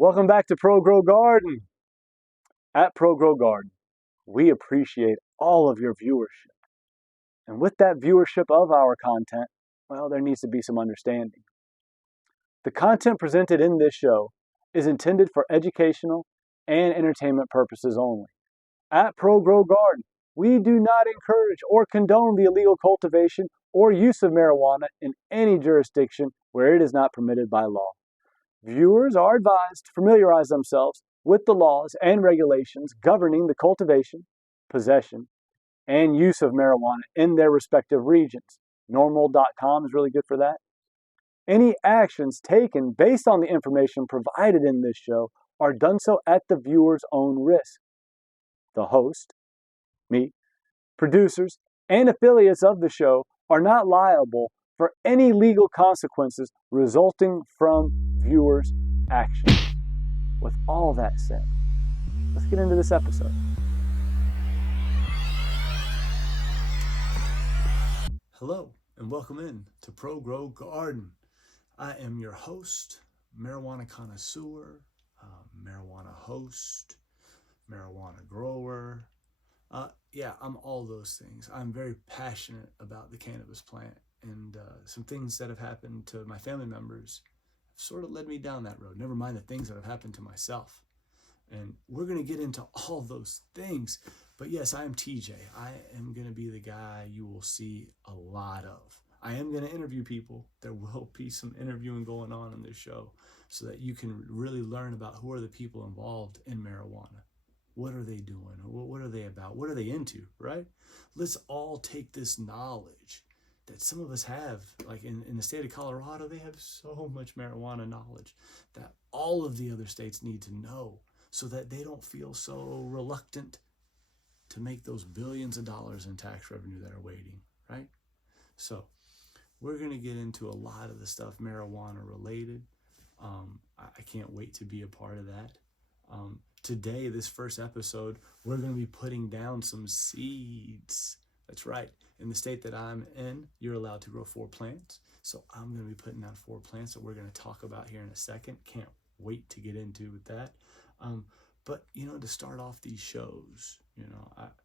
Welcome back to Pro Grow Garden. At Pro Grow Garden, we appreciate all of your viewership. And with that viewership of our content, well, there needs to be some understanding. The content presented in this show is intended for educational and entertainment purposes only. At Pro Grow Garden, we do not encourage or condone the illegal cultivation or use of marijuana in any jurisdiction where it is not permitted by law. Viewers are advised to familiarize themselves with the laws and regulations governing the cultivation, possession, and use of marijuana in their respective regions. Normal.com is really good for that. Any actions taken based on the information provided in this show are done so at the viewer's own risk. The host, me, producers, and affiliates of the show are not liable for any legal consequences resulting from viewers' actions. With all that said, let's get into this episode. Hello, and welcome in to Pro Grow Garden. I am your host, marijuana connoisseur, marijuana host, marijuana grower. I'm all those things. I'm very passionate about the cannabis plant, and some things that have happened to my family members have sort of led me down that road. Never mind the things that have happened to myself. And we're going to get into all those things. But yes, I am TJ. I am going to be the guy you will see a lot of. I am going to interview people. There will be some interviewing going on in this show so that you can really learn about who are the people involved in marijuana. What are they doing? What are they about? What are they into, right? Let's all take this knowledge that some of us have, like in the state of Colorado, they have so much marijuana knowledge that all of the other states need to know, so that they don't feel so reluctant to make those billions of dollars in tax revenue that are waiting, right? So we're going to get into a lot of the stuff marijuana related. I can't wait to be a part of that. Today, this first episode, we're going to be putting down some seeds. That's right. In the state that I'm in, you're allowed to grow 4 plants. So I'm going to be putting down 4 plants that we're going to talk about here in a second. Can't wait to get into with that. But, to start off these shows,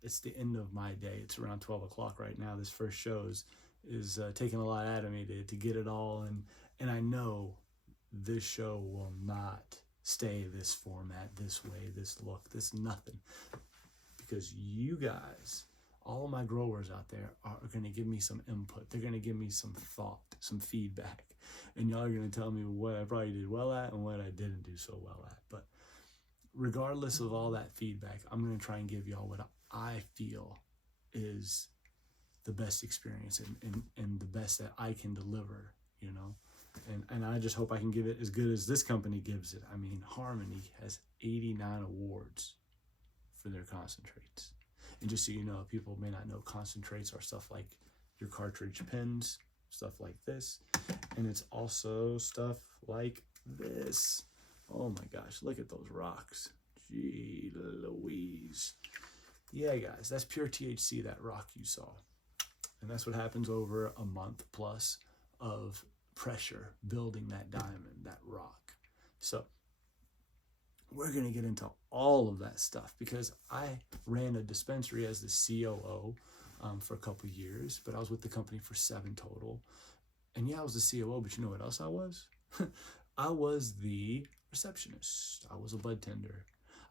it's the end of my day. It's around 12 o'clock right now. This first show is taking a lot out of me to get it all. And I know this show will not stay this format, this way, this look, this nothing. Because you guys, all of my growers out there are going to give me some input. They're going to give me some thought, some feedback. And y'all are going to tell me what I probably did well at and what I didn't do so well at. But regardless of all that feedback, I'm going to try and give y'all what I feel is the best experience and the best that I can deliver, And I just hope I can give it as good as this company gives it. I mean, Harmony has 89 awards for their concentrates. And just so you know, people may not know, concentrates are stuff like your cartridge pens, stuff like this. And it's also stuff like this. Oh my gosh, look at those rocks. Gee Louise. Yeah, guys, that's pure THC, that rock you saw. And that's what happens over a month plus of pressure building that diamond, that rock. So we're going to get into all of that stuff because I ran a dispensary as the COO for a couple years, but I was with the company for 7 total. And yeah, I was the COO, but you know what else I was? I was the receptionist. I was a bud tender.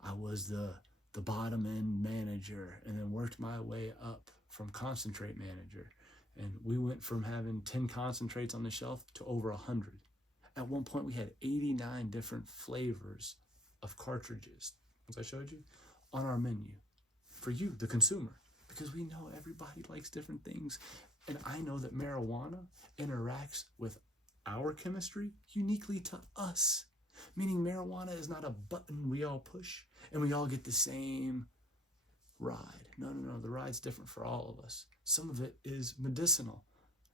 I was the bottom end manager, and then worked my way up from concentrate manager. And we went from having 10 concentrates on the shelf to over 100. At one point, we had 89 different flavors of cartridges, as I showed you, on our menu for you, the consumer, because we know everybody likes different things. And I know that marijuana interacts with our chemistry uniquely to us, meaning marijuana is not a button we all push and we all get the same ride. No, the ride's different for all of us. Some of it is medicinal,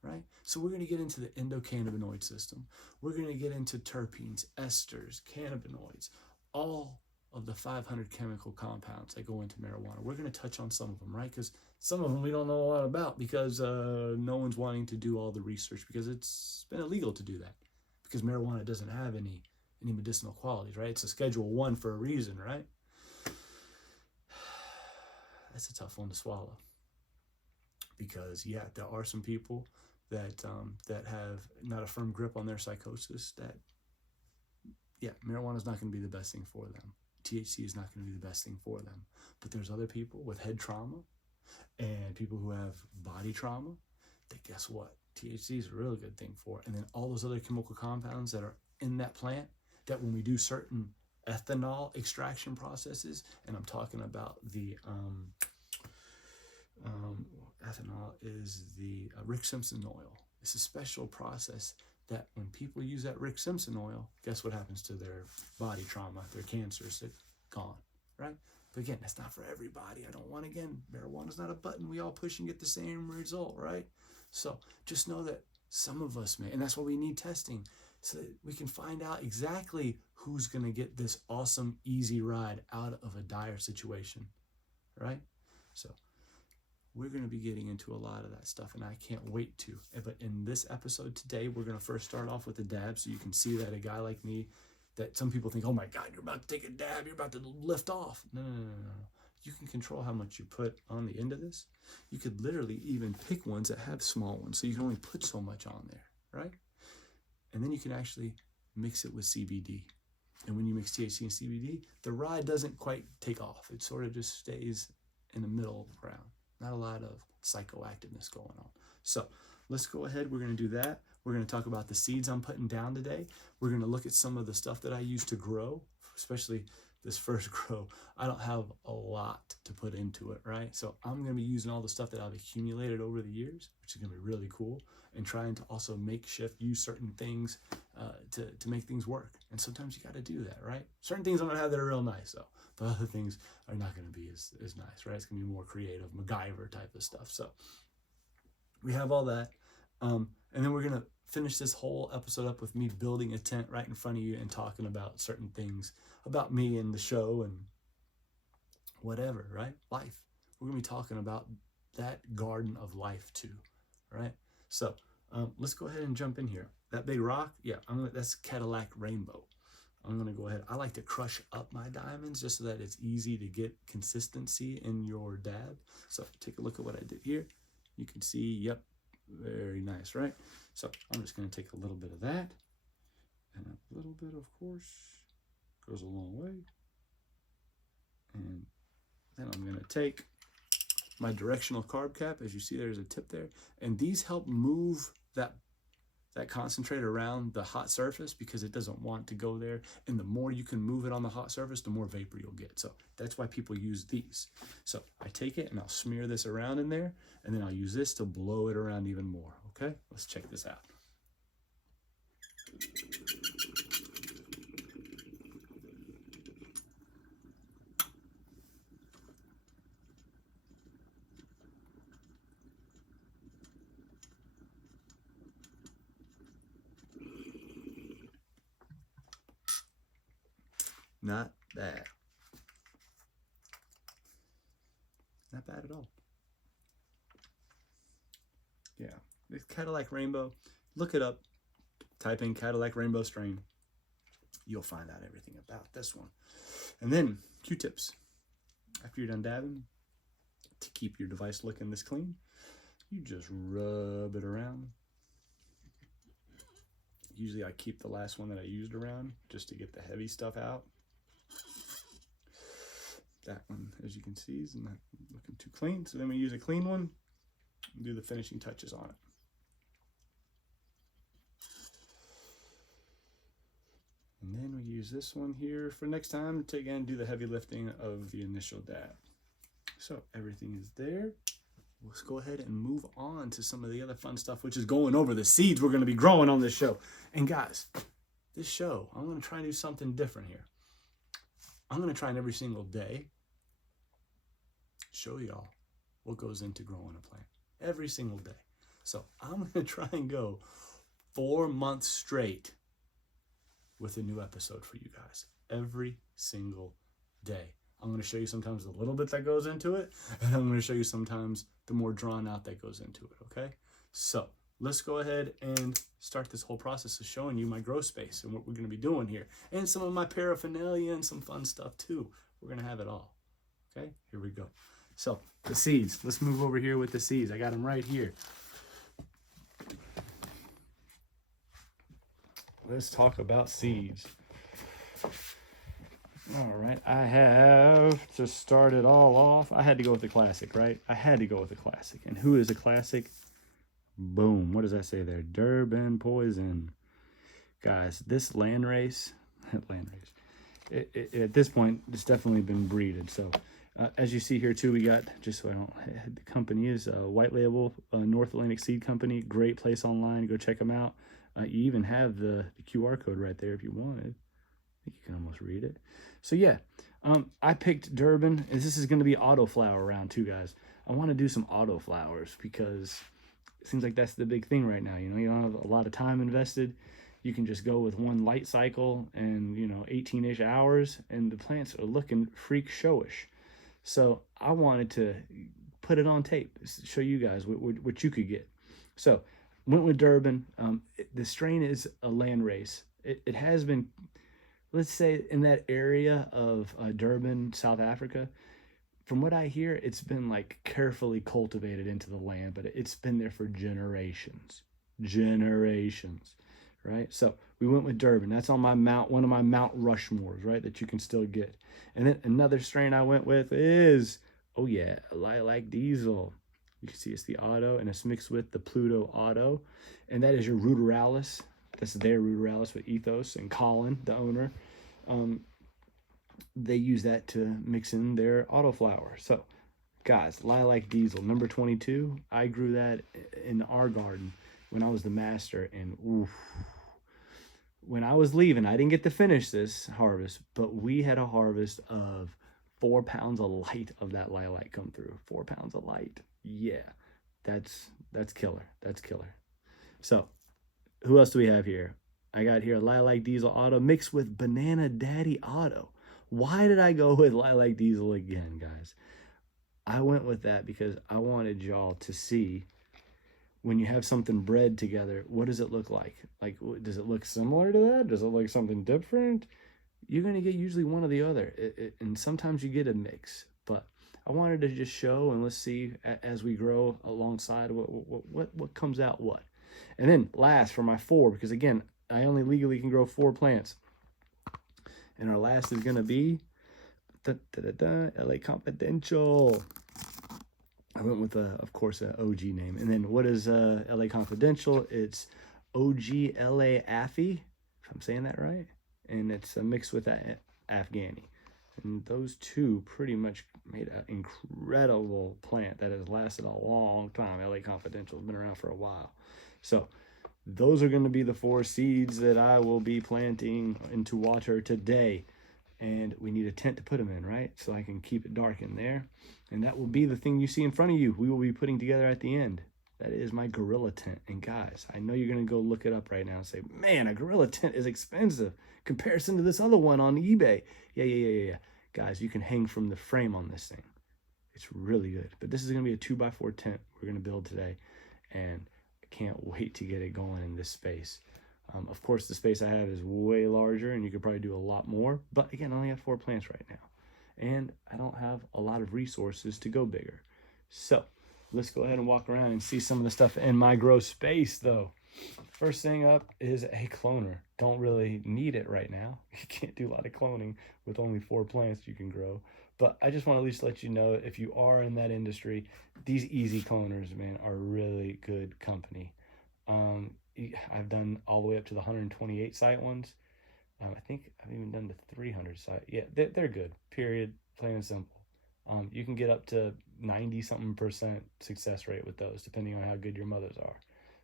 right? So we're going to get into the endocannabinoid system. We're going to get into terpenes, esters, cannabinoids, all of the 500 chemical compounds that go into marijuana. We're going to touch on some of them, right? Because some of them we don't know a lot about because no one's wanting to do all the research because it's been illegal to do that because marijuana doesn't have any any medicinal qualities, right? It's a Schedule 1 for a reason, right? That's a tough one to swallow, because yeah, there are some people that have not a firm grip on their psychosis, that yeah, marijuana is not going to be the best thing for them. THC is not going to be the best thing for them. But there's other people with head trauma and people who have body trauma that, guess what? THC is a really good thing for. And then all those other chemical compounds that are in that plant, that when we do certain ethanol extraction processes, and I'm talking about the ethanol is the Rick Simpson oil. It's a special process that when people use that Rick Simpson oil, guess what happens to their body trauma, their cancers? It's gone, right? But again, that's not for everybody. I don't want, again, marijuana's not a button we all push and get the same result, right? So just know that some of us may, and that's why we need testing, so that we can find out exactly who's going to get this awesome, easy ride out of a dire situation, right? So we're going to be getting into a lot of that stuff, and I can't wait to. But in this episode today, we're going to first start off with a dab, so you can see that a guy like me, that some people think, oh my God, you're about to take a dab, you're about to lift off. No. You can control how much you put on the end of this. You could literally even pick ones that have small ones, so you can only put so much on there, right? And then you can actually mix it with CBD. And when you mix THC and CBD, the ride doesn't quite take off. It sort of just stays in the middle ground. Not a lot of psychoactiveness going on. So let's go ahead. We're going to do that. We're going to talk about the seeds I'm putting down today. We're going to look at some of the stuff that I use to grow, especially this first grow. I don't have a lot to put into it, right? So I'm going to be using all the stuff that I've accumulated over the years, which is going to be really cool, and trying to also use certain things to make things work. And sometimes you got to do that, right? Certain things I'm going to have that are real nice, though. But other things are not going to be as nice, right? It's going to be more creative, MacGyver type of stuff. So we have all that. And then we're going to finish this whole episode up with me building a tent right in front of you and talking about certain things about me and the show and whatever, right? Life. We're going to be talking about that garden of life too, right? So let's go ahead and jump in here. That big rock, yeah, that's Cadillac Rainbow. I'm going to go ahead. I like to crush up my diamonds just so that it's easy to get consistency in your dab. So take a look at what I did here. You can see, yep, very nice, right? So I'm just going to take a little bit of that, and a little bit, of course, goes a long way. And then I'm going to take my directional carb cap. As you see, there's a tip there, and these help move that concentrate around the hot surface because it doesn't want to go there. And the more you can move it on the hot surface, the more vapor you'll get. So that's why people use these. So I take it and I'll smear this around in there, and then I'll use this to blow it around even more. Okay, let's check this out. Not bad. Not bad at all. Yeah, it's Cadillac Rainbow. Look it up. Type in Cadillac Rainbow strain. You'll find out everything about this one. And then Q-tips. After you're done dabbing, to keep your device looking this clean, you just rub it around. Usually I keep the last one that I used around just to get the heavy stuff out. That one, as you can see, is not looking too clean. So then we use a clean one and do the finishing touches on it. And then we use this one here for next time to again do the heavy lifting of the initial dab. So everything is there. Let's go ahead and move on to some of the other fun stuff, which is going over the seeds we're going to be growing on this show. And guys, this show, I'm going to try and do something different here. I'm going to try and every single day show y'all what goes into growing a plant. Every single day. So I'm going to try and go 4 months straight with a new episode for you guys. Every single day. I'm going to show you sometimes the little bit that goes into it, and I'm going to show you sometimes the more drawn out that goes into it, okay? So let's go ahead and start this whole process of showing you my grow space and what we're going to be doing here, and some of my paraphernalia and some fun stuff too. We're going to have it all. Okay, here we go. So the seeds, let's move over here with the seeds. I got them right here. Let's talk about seeds. All right, I have to start it all off. I had to go with the classic, right? I had to go with the classic. And who is a classic? Boom. What does that say there? Durban Poison. Guys, this landrace, at this point, it's definitely been breeded. So as you see here too, we got, just so I don't, the company is White Label, North Atlantic Seed Company. Great place online. Go check them out. You even have the QR code right there if you wanted. I think you can almost read it. So yeah, I picked Durban, and this is going to be Autoflower round too, guys. I want to do some Autoflowers because it seems like that's the big thing right now. You know, you don't have a lot of time invested. You can just go with one light cycle and, 18-ish hours, and the plants are looking freak showish. So I wanted to put it on tape, show you guys what you could get. So went with Durban. The strain is a landrace. It has been, let's say, in that area of Durban, South Africa. From what I hear, it's been like carefully cultivated into the land, but it's been there for generations, right? So we went with Durban. That's on my one of my Mount Rushmores, right? That you can still get. And then another strain I went with is, oh yeah, Lilac Diesel. You can see it's the Auto, and it's mixed with the Pluto Auto, and that is your Ruderalis. This is their Ruderalis with Ethos, and Colin, the owner. They use that to mix in their Autoflower. So, guys, Lilac Diesel, number 22. I grew that in our garden when I was the master, and oof. When I was leaving, I didn't get to finish this harvest, but we had a harvest of 4 pounds of light of that lilac come through. 4 pounds of light. Yeah, that's killer. That's killer. So, who else do we have here? I got here Lilac Diesel Auto mixed with Banana Daddy Auto. Why did I go with Lilac Diesel again, guys? I went with that because I wanted y'all to see when you have something bred together, what does it look like? Like, does it look similar to that? Does it look something different? You're going to get usually one or the other. And sometimes you get a mix. But I wanted to just show, and let's see as we grow alongside what comes out what. And then last for my 4, because again, I only legally can grow 4 plants. And our last is going to be LA Confidential. I went with, of course, an OG name. And then what is LA Confidential? It's OG LA Affy, if I'm saying that right. And it's mixed with Afghani. And those two pretty much made an incredible plant that has lasted a long time. LA Confidential has been around for a while. So those are going to be the 4 seeds that I will be planting into water today. And we need a tent to put them in, right? So I can keep it dark in there. And that will be the thing you see in front of you. We will be putting together at the end. That is my gorilla tent. And guys, I know you're going to go look it up right now and say, man, a gorilla tent is expensive comparison to this other one on eBay. Yeah. Guys, you can hang from the frame on this thing. It's really good. But this is going to be a 2x4 tent we're going to build today. And I can't wait to get it going in this space. Of course, the space I have is way larger, and you could probably do a lot more. But again, I only have 4 plants right now. And I don't have a lot of resources to go bigger. So let's go ahead and walk around and see some of the stuff in my grow space, though. First thing up is a cloner. Don't really need it right now. You can't do a lot of cloning with only 4 plants you can grow. But I just want to at least let you know, if you are in that industry, these easy cloners, man, are really good company. I've done all the way up to the 128 site ones. I think I've even done the 300 site. Yeah, they're good, period, plain and simple. You can get up to 90-something% success rate with those, depending on how good your mothers are.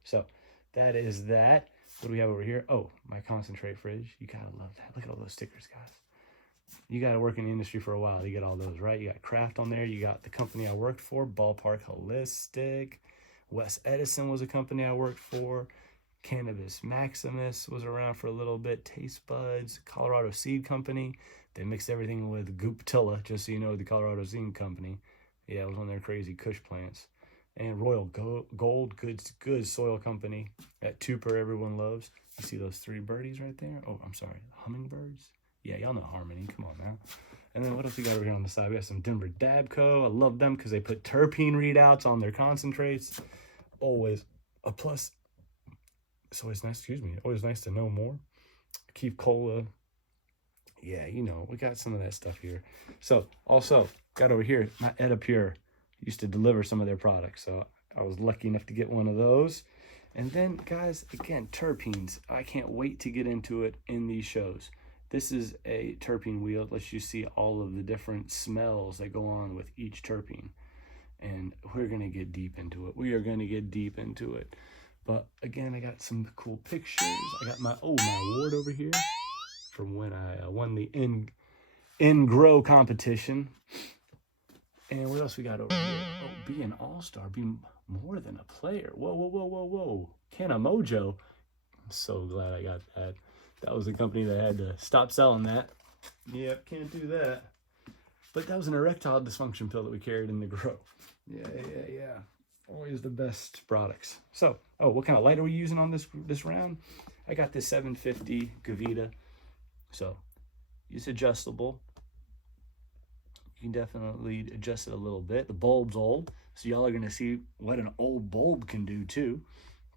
So that is that. What do we have over here? Oh, my concentrate fridge. You gotta love that. Look at all those stickers, guys. You gotta work in the industry for a while to get all those, right? You got Kraft on there. You got the company I worked for, Ballpark Holistic. Wes Edison was a company I worked for. Cannabis Maximus was around for a little bit. Taste Buds, Colorado Seed Company. They mixed everything with Gooptilla, just so you know, the Colorado Seed Company. Yeah, it was one of their crazy kush plants. and Royal Gold, good soil company. At Tupper, everyone loves. You see those 3 birdies right there? Oh, I'm sorry, hummingbirds. Yeah, y'all know Harmony. Come on now. And then what else we got over here on the side? We got some Denver Dabco. I love them because they put terpene readouts on their concentrates. Always a plus. It's always nice. Excuse me. Always nice to know more. Keep Cola. Yeah, you know, we got some of that stuff here. So also got over here, my Edipure used to deliver some of their products. So I was lucky enough to get one of those. And then guys, again, terpenes. I can't wait to get into it in these shows. This is a terpene wheel. It lets you see all of the different smells that go on with each terpene. And we're going to get deep into it. We are going to get deep into it. But again, I got some cool pictures. I got my award over here from when I won the in grow competition. And what else we got over here? Oh, be an all-star, be more than a player. Whoa. Canna Mojo. I'm so glad I got that. That was a company that had to stop selling that. Yep, can't do that. But that was an erectile dysfunction pill that we carried in the grow. Yeah. Always the best products. So, what kind of light are we using on this round? I got this 750 Gavita. So, it's adjustable. You can definitely adjust it a little bit. The bulb's old, so y'all are going to see what an old bulb can do too.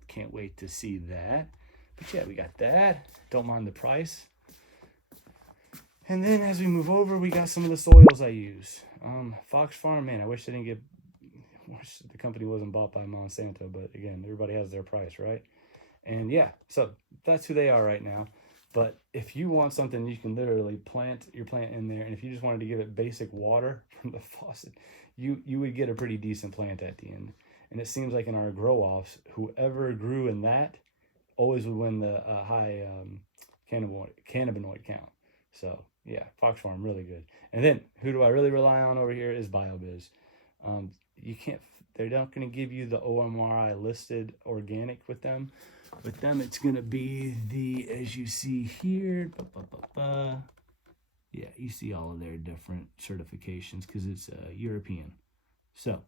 Can't wait to see that. But yeah, we got that. Don't mind the price. And then as we move over, we got some of the soils I use. Fox Farm, man, I wish the company wasn't bought by Monsanto, but again, everybody has their price, right? And yeah, so that's who they are right now. But if you want something, you can literally plant your plant in there. And if you just wanted to give it basic water from the faucet, you would get a pretty decent plant at the end. And it seems like in our grow offs, whoever grew in that always would win the high cannabinoid count. So yeah, Fox Farm, really good. And then who do I really rely on over here is BioBiz. They're not going to give you the OMRI listed organic with them. With them, it's going to be as you see here. Yeah, you see all of their different certifications because it's European. So,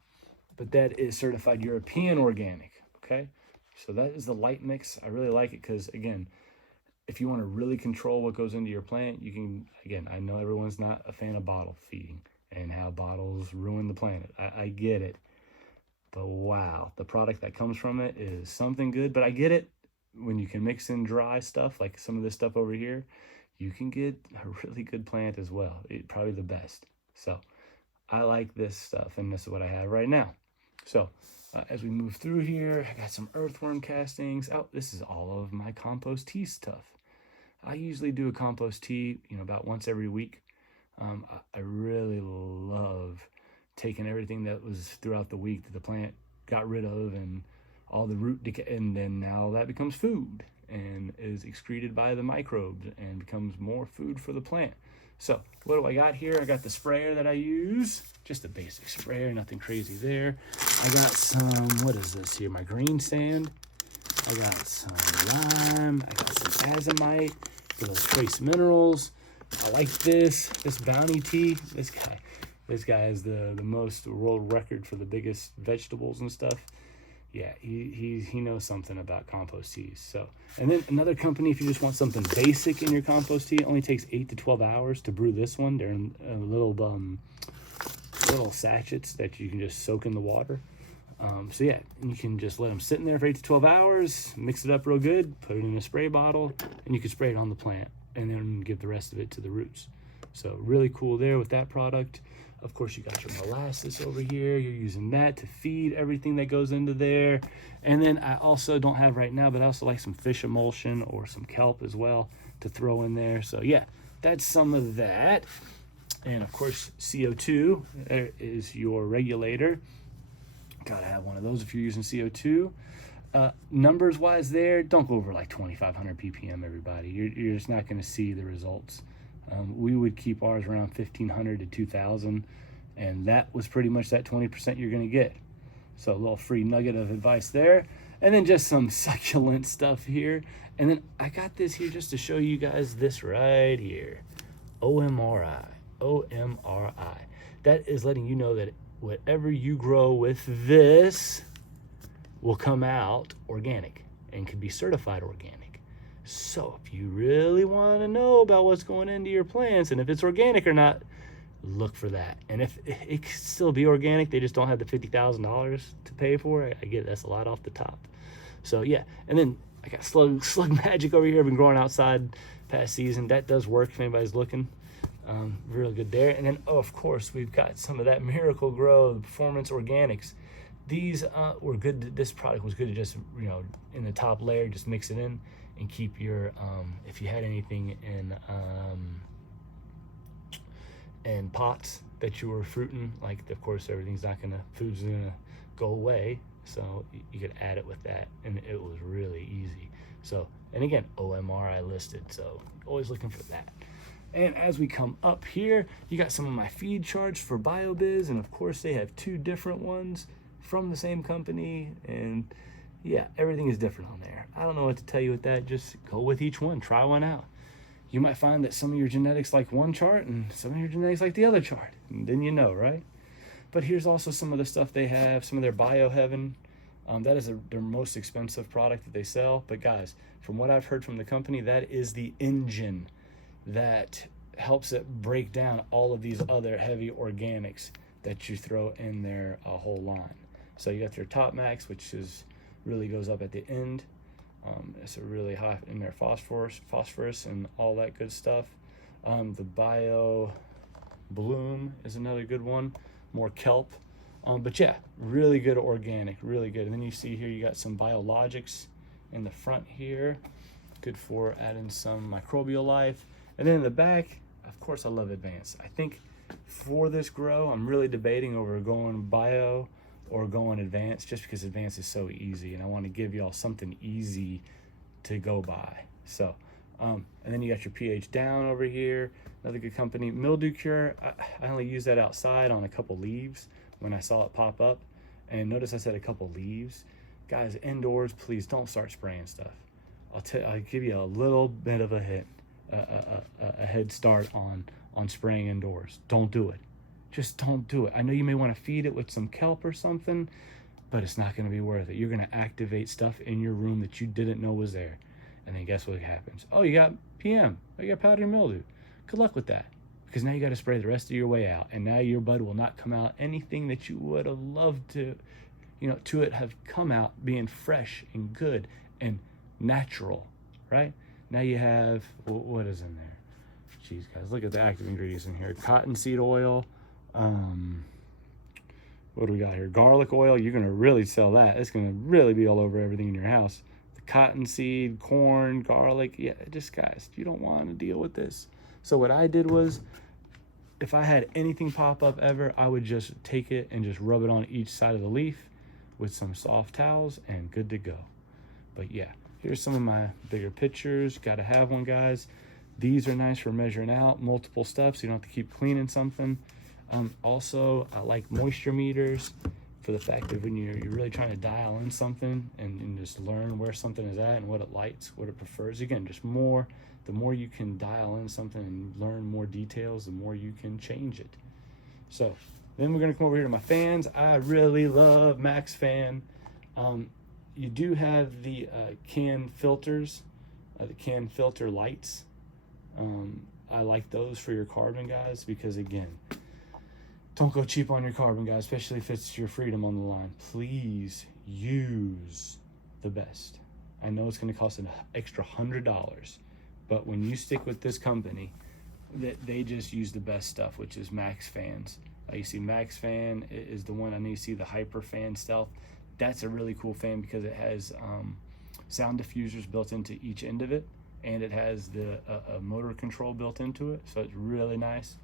but that is certified European organic, okay? So that is the light mix. I really like it because, again, if you want to really control what goes into your plant, you can, again, I know everyone's not a fan of bottle feeding and how bottles ruin the planet. I get it. But wow, the product that comes from it is something good. But I get it. When you can mix in dry stuff, like some of this stuff over here, you can get a really good plant as well. Probably the best. So I like this stuff, and this is what I have right now. So as we move through here, I got some earthworm castings. Oh, this is all of my compost tea stuff. I usually do a compost tea, about once every week. I really love taking everything that was throughout the week that the plant got rid of and all the root decay, and then now that becomes food and is excreted by the microbes and becomes more food for the plant. So what do I got here? I got the sprayer that I use, just a basic sprayer, nothing crazy there. I got some, what is this here? My green sand. I got some lime. I got some azomite for those trace minerals. I like this Bounty tea. This guy has the most world record for the biggest vegetables and stuff. Yeah, he knows something about compost teas. So, and then another company, if you just want something basic in your compost tea, it only takes 8 to 12 hours to brew this one. They're in little sachets that you can just soak in the water. So yeah, you can just let them sit in there for 8 to 12 hours, mix it up real good, put it in a spray bottle, and you can spray it on the plant and then give the rest of it to the roots. So really cool there with that product. Of course, you got your molasses over here. You're using that to feed everything that goes into there. And then I also don't have right now, but I also like some fish emulsion or some kelp as well to throw in there. So yeah, that's some of that. And of course, CO2 is your regulator. Gotta have one of those if you're using CO2. Numbers wise there, don't go over like 2,500 ppm, everybody. You're just not gonna see the results. We would keep ours around 1,500 to 2,000, and that was pretty much that 20% you're gonna get. So a little free nugget of advice there. And then just some succulent stuff here. And then I got this here just to show you guys this right here. OMRI. That is letting you know that whatever you grow with this will come out organic and can be certified organic. So if you really want to know about what's going into your plants and if it's organic or not, look for that. And if it could still be organic, they just don't have the $50,000 to pay for it. I get it, that's a lot off the top. So yeah, and then I got slug magic over here. I've been growing outside past season. That does work if anybody's looking. Real good there. And then of course we've got some of that Miracle Grow, the Performance Organics. These were good. This product was good to just, in the top layer, just mix it in and keep your, if you had anything in pots that you were fruiting, like of course food's gonna go away. So you could add it with that, and it was really easy. So, and again, OMR I listed, so always looking for that. And as we come up here, you got some of my feed charts for BioBiz, and of course they have two different ones from the same company, and yeah, everything is different on there. I don't know what to tell you with that. Just go with each one, try one out. You might find that some of your genetics like one chart and some of your genetics like the other chart, and then you know, right? But here's also some of the stuff they have, some of their BioHeaven. That is their most expensive product that they sell. But guys, from what I've heard from the company, that is the engine that helps it break down all of these other heavy organics that you throw in their whole line. So you got your Top Max, which really goes up at the end. It's a really high in their phosphorus and all that good stuff. The Bio Bloom is another good one, more kelp. But yeah, really good organic, really good. And then you see here you got some biologics in the front here, good for adding some microbial life. And then in the back, of course, I love Advanced. I think for this grow, I'm really debating over going bio or going Advanced, just because Advanced is so easy, and I want to give y'all something easy to go by. So, and then you got your pH down over here, another good company. Mildew Cure, I only use that outside on a couple leaves when I saw it pop up. And notice I said a couple leaves. Guys, indoors, please don't start spraying stuff. I'll give you a little bit of a head start on spraying indoors. Don't do it. Just don't do it. I know you may want to feed it with some kelp or something, but it's not going to be worth it. You're going to activate stuff in your room that you didn't know was there. And then guess what happens? Oh, you got PM. Oh, you got powdery mildew. Good luck with that, because now you got to spray the rest of your way out, and now your bud will not come out anything that you would have loved to it have come out being fresh and good and natural, right? Now you have, what is in there? Jeez, guys, look at the active ingredients in here. Cottonseed oil. What do we got here? Garlic oil. You're going to really sell that. It's going to really be all over everything in your house. The cottonseed, corn, garlic. Yeah, just guys, you don't want to deal with this. So what I did was, if I had anything pop up ever, I would just take it and just rub it on each side of the leaf with some soft towels and good to go. But yeah, here's some of my bigger pictures. Got to have one, guys. These are nice for measuring out multiple steps. You don't have to keep cleaning something. Also, I like moisture meters for the fact that when you're really trying to dial in something and just learn where something is at and what it likes, what it prefers. Again, just the more you can dial in something and learn more details, the more you can change it. So then we're going to come over here to my fans. I really love Max Fan. You do have the can filters, the can filter lights. I like those for your carbon, guys, because again, don't go cheap on your carbon, guys, especially if it's your freedom on the line. Please use the best. I know it's going to cost an extra $100, but when you stick with this company, they just use the best stuff, which is Max Fans. You see Max Fan is the one. I know you see the Hyper Fan Stealth. That's a really cool fan because it has sound diffusers built into each end of it, and it has the motor control built into it, so it's really nice.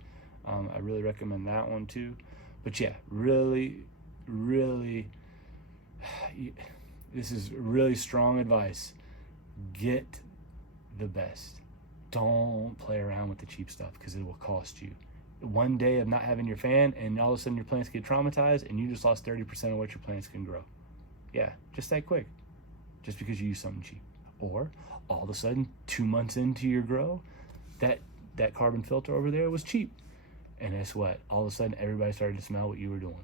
I really recommend that one too. But yeah, really, this is really strong advice. Get the best. Don't play around with the cheap stuff because it will cost you. One day of not having your fan and all of a sudden your plants get traumatized and you just lost 30% of what your plants can grow. Yeah, just that quick. Just because you use something cheap. Or all of a sudden 2 months into your grow, that carbon filter over there was cheap. And guess what? All of a sudden, everybody started to smell what you were doing.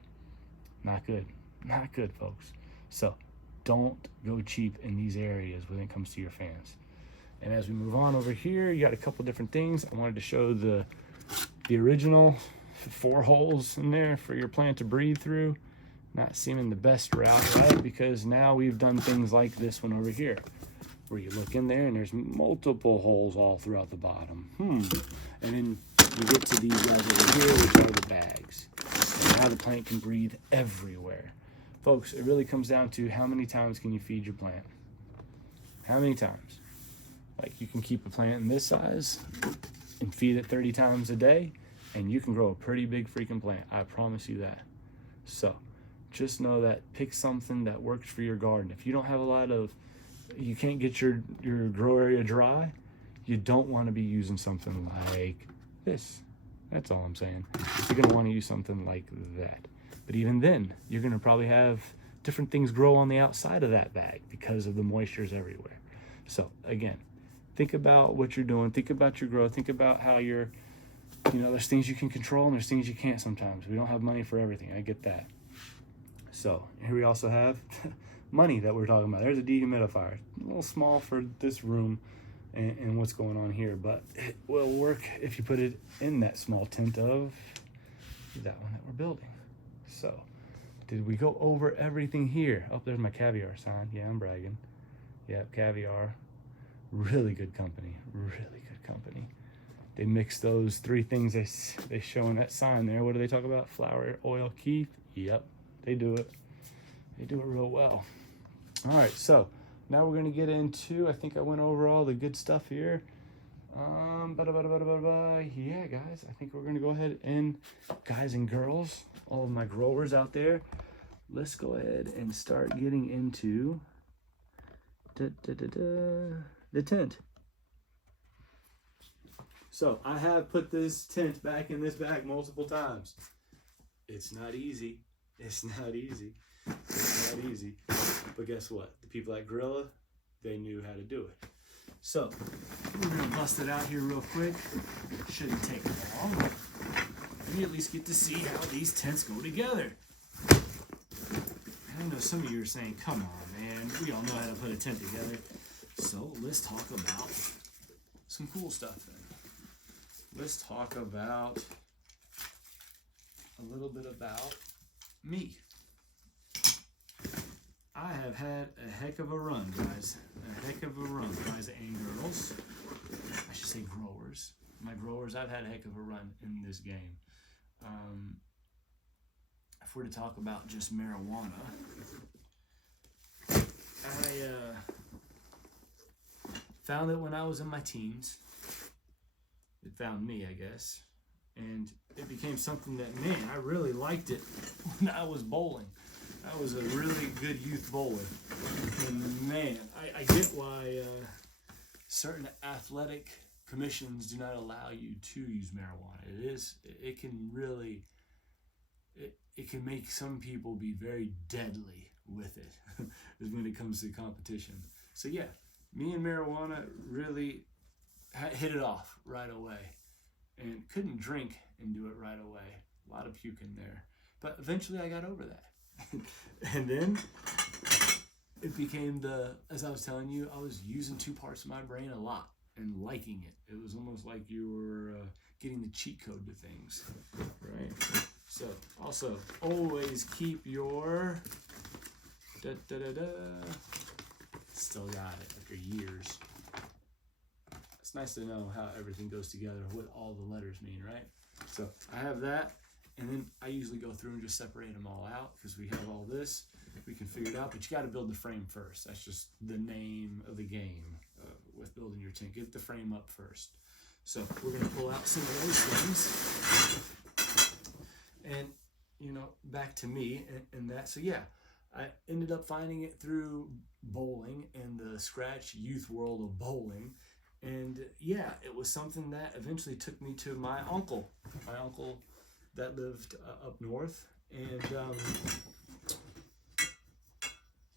Not good. Not good, folks. So don't go cheap in these areas when it comes to your fans. And as we move on over here, you got a couple different things. I wanted to show the original 4 holes in there for your plant to breathe through. Not seeming the best route, right? Because now we've done things like this one over here, where you look in there and there's multiple holes all throughout the bottom. And then you get to these guys over here, which are the bags. And now the plant can breathe everywhere. Folks, it really comes down to how many times can you feed your plant? How many times? Like, you can keep a plant in this size and feed it 30 times a day, and you can grow a pretty big freaking plant. I promise you that. So just know that pick something that works for your garden. If you don't have a lot of, you can't get your grow area dry, you don't want to be using something like this. That's all I'm saying. You're going to want to use something like that. But even then, you're going to probably have different things grow on the outside of that bag because of the moistures everywhere. So again, think about what you're doing. Think about your growth. Think about how you're, there's things you can control and there's things you can't sometimes. We don't have money for everything. I get that. So here we also have money that we're talking about. There's a dehumidifier. A little small for this room and what's going on here, but it will work if you put it in that small tent of that one that we're building. So did we go over everything here? Oh, there's my caviar sign. Yeah, I'm bragging. Yeah, caviar. Really good company. Really good company. They mix those 3 things they show in that sign there. What do they talk about? Flour, oil, Keith. Yep, they do it. They do it real well. All right, so now we're gonna get into, I think I went over all the good stuff here. Yeah, guys, I think we're gonna go ahead and, guys and girls, all of my growers out there, let's go ahead and start getting into the tent. So I have put this tent back in this bag multiple times. It's not easy. It's not easy. It's not easy. But guess what? The people at Gorilla, they knew how to do it. So we're gonna bust it out here real quick. Shouldn't take long. And you at least get to see how these tents go together. I know some of you are saying, come on, man, we all know how to put a tent together. So let's talk about some cool stuff then. Let's talk about a little bit about me. I have had a heck of a run, guys. A heck of a run, guys and girls. I should say growers. My growers, I've had a heck of a run in this game. If we're to talk about just marijuana, I found it when I was in my teens. It found me, I guess. And it became something that, man, I really liked it when I was bowling. I was a really good youth bowler. And man, I get why certain athletic commissions do not allow you to use marijuana. It can really, it can make some people be very deadly with it when it comes to competition. So yeah, me and marijuana really hit it off right away. And couldn't drink and do it right away. A lot of puking there. But eventually I got over that. And then it became as I was telling you, I was using 2 parts of my brain a lot and liking it. It was almost like you were getting the cheat code to things, right? So also always keep your still got it after years. It's nice to know how everything goes together, what all the letters mean, right? So I have that, and then I usually go through and just separate them all out because we have all this. We can figure it out, but you got to build the frame first. That's just the name of the game with building your tent. Get the frame up first. So we're going to pull out some of those things. And, back to me and that. So yeah, I ended up finding it through bowling and the scratch youth world of bowling. And yeah, it was something that eventually took me to my uncle that lived up north. And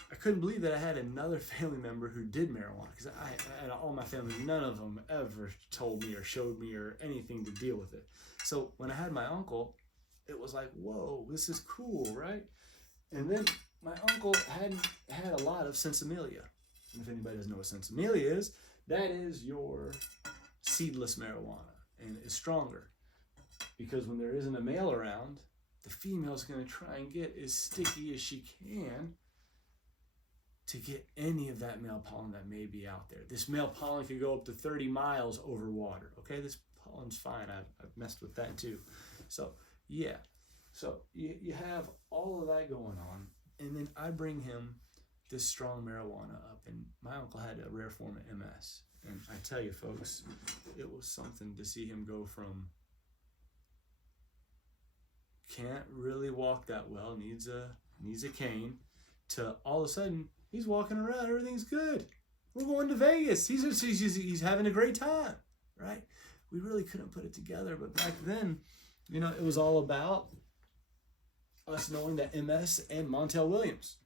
I couldn't believe that I had another family member who did marijuana, because I all my family, none of them ever told me or showed me or anything to deal with it. So when I had my uncle, it was like, whoa, this is cool, right? And then my uncle hadn't had a lot of sensimelia. And if anybody doesn't know what sensimelia is, that is your seedless marijuana, and it's stronger because when there isn't a male around, the female's going to try and get as sticky as she can to get any of that male pollen that may be out there. This male pollen can go up to 30 miles over water. Okay, this pollen's fine. I've messed with that too. So yeah, so you have all of that going on, and then I bring him this strong marijuana up, and my uncle had a rare form of MS, and I tell you folks, it was something to see him go from can't really walk that well, needs a cane, to all of a sudden he's walking around, everything's good. We're going to Vegas. He's having a great time, right? We really couldn't put it together, but back then, it was all about us knowing that MS and Montel Williams,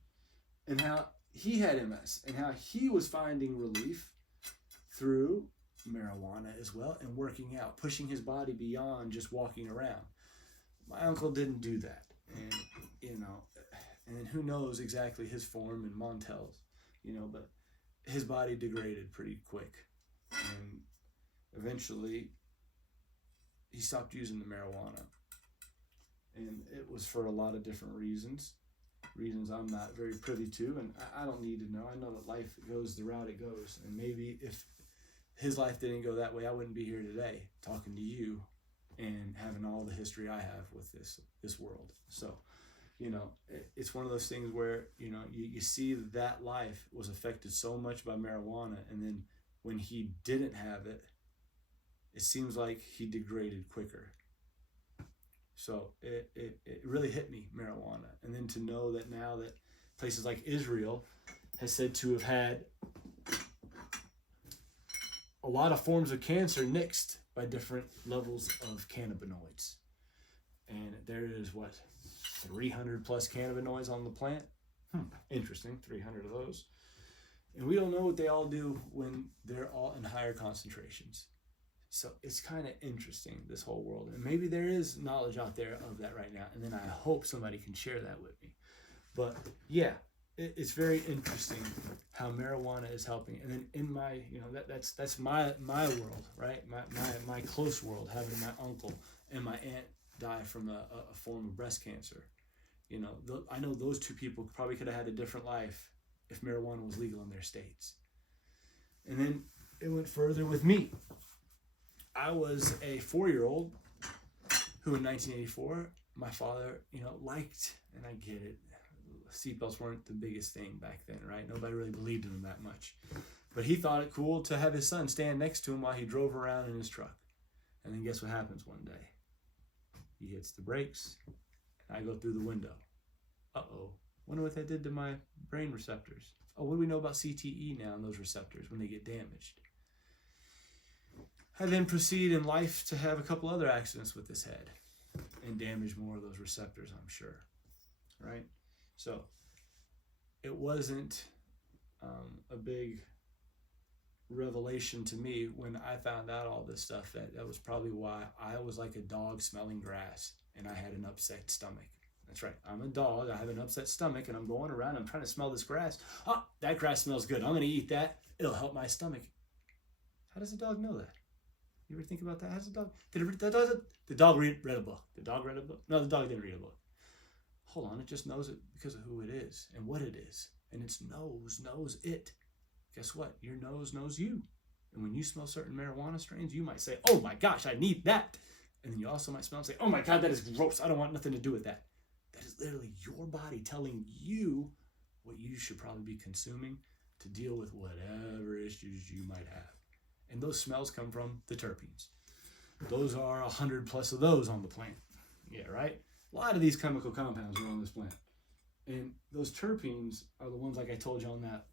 and how he had MS, and how he was finding relief through marijuana as well, and working out, pushing his body beyond just walking around. My uncle didn't do that, and and who knows exactly his form and Montel's, but his body degraded pretty quick, and eventually he stopped using the marijuana, and it was for a lot of different reasons I'm not very privy to, and I don't need to know. I know that life goes the route it goes, and maybe if his life didn't go that way, I wouldn't be here today talking to you and having all the history I have with this world. So, it's one of those things where, you see that life was affected so much by marijuana, and then when he didn't have it, it seems like he degraded quicker. So it really hit me, marijuana. And then to know that now that places like Israel has said to have had a lot of forms of cancer nixed by different levels of cannabinoids. And there is, 300 plus cannabinoids on the plant? Interesting, 300 of those. And we don't know what they all do when they're all in higher concentrations. So it's kind of interesting, this whole world. And maybe there is knowledge out there of that right now. And then I hope somebody can share that with me. But yeah, it's very interesting how marijuana is helping. And then in my, that's my world, right? My close world, having my uncle and my aunt die from a form of breast cancer. I know those two people probably could have had a different life if marijuana was legal in their states. And then it went further with me. I was a 4-year-old who in 1984, my father, liked, and I get it, seatbelts weren't the biggest thing back then, right? Nobody really believed in them that much. But he thought it cool to have his son stand next to him while he drove around in his truck. And then guess what happens one day? He hits the brakes, and I go through the window. Uh-oh. Wonder what that did to my brain receptors. Oh, what do we know about CTE now and those receptors when they get damaged? I then proceed in life to have a couple other accidents with this head and damage more of those receptors, I'm sure, right? So it wasn't a big revelation to me when I found out all this stuff. That was probably why I was like a dog smelling grass and I had an upset stomach. That's right. I'm a dog. I have an upset stomach and I'm going around. I'm trying to smell this grass. Oh, that grass smells good. I'm going to eat that. It'll help my stomach. How does a dog know that? You ever think about that? How's the dog? The dog read a book. The dog read a book? No, the dog didn't read a book. Hold on. It just knows it because of who it is and what it is. And its nose knows it. Guess what? Your nose knows you. And when you smell certain marijuana strains, you might say, oh my gosh, I need that. And then you also might smell and say, oh my God, that is gross. I don't want nothing to do with that. That is literally your body telling you what you should probably be consuming to deal with whatever issues you might have. And those smells come from the terpenes. Those are 100 plus of those on the plant. Yeah, right? A lot of these chemical compounds are on this plant. And those terpenes are the ones like I told you on that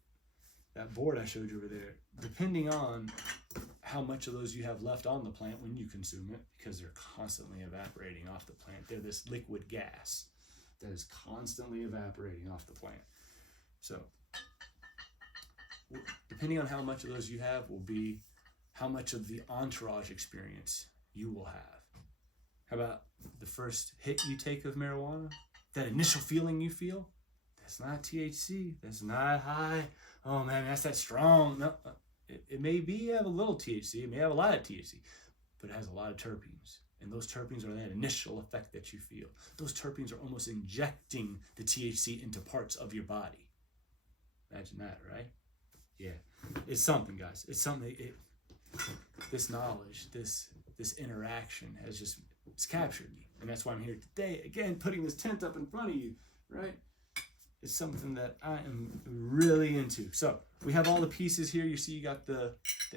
board I showed you over there. Depending on how much of those you have left on the plant when you consume it, because they're constantly evaporating off the plant. They're this liquid gas that is constantly evaporating off the plant. So depending on how much of those you have will be how much of the entourage experience you will have. How about the first hit you take of marijuana? That initial feeling you feel? that's not THC. That's not high. Oh man, that's that strong. No, it may have a little THC. It may have a lot of THC, but it has a lot of terpenes. And those terpenes are that initial effect that you feel. Those terpenes are almost injecting the THC into parts of your body. Imagine that, right? Yeah. It's something, guys. It's something. This knowledge, this interaction it's captured me. And that's why I'm here today, again, putting this tent up in front of you, right? It's something that I am really into. So we have all the pieces here. You see you got the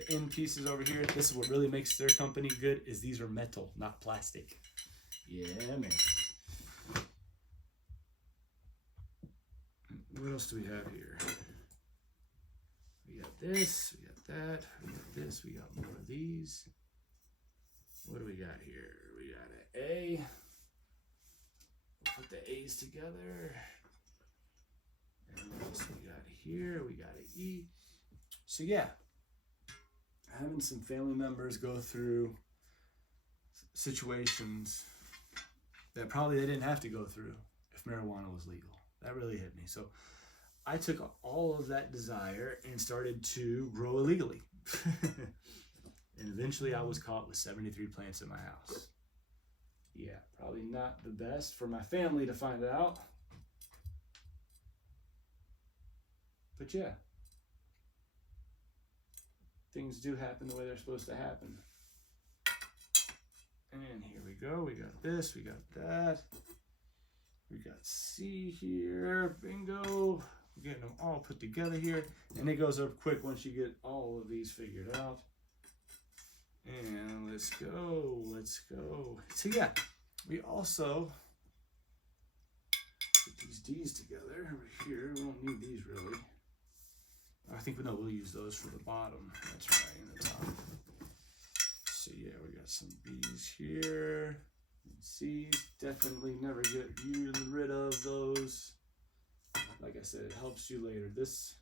end pieces over here. This is what really makes their company good, is these are metal, not plastic. Yeah, man. What else do we have here? We got this, we got that, we got this, we got more of these. What do we got here? We got an A. We'll put the A's together. And what else we got here? We got an E. So yeah, having some family members go through situations that probably they didn't have to go through if marijuana was legal. That really hit me. So I took all of that desire and started to grow illegally. And eventually I was caught with 73 plants in my house. Yeah, probably not the best for my family to find out. But yeah, things do happen the way they're supposed to happen. And here we go. We got this, we got that. We got C here, bingo. We're getting them all put together here. And it goes up quick once you get all of these figured out. And let's go. So yeah, we also put these D's together over here. We don't need these really. I think we'll use those for the bottom. That's right, in the top. So yeah, we got some B's here. And C's, definitely never get rid of those. Like I said, it helps you later. This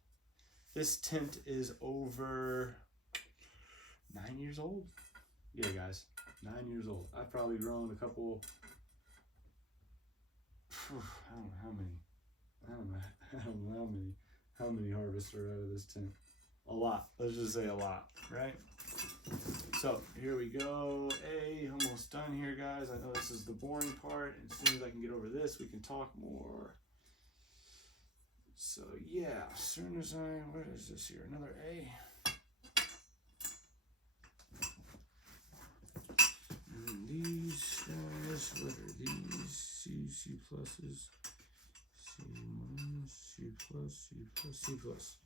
tent is over 9 years old. Yeah, guys, 9 years old. I've probably grown a couple. I don't know how many. I don't know how many harvests are out of this tent. A lot. Let's just say a lot, right? So here we go. A, almost done here, guys. I know this is the boring part. And as soon as I can get over this, we can talk more. So yeah, as soon as where is this here? Another A. And these guys, what are these? C pluses, C minus, C plus, C plus, C plus.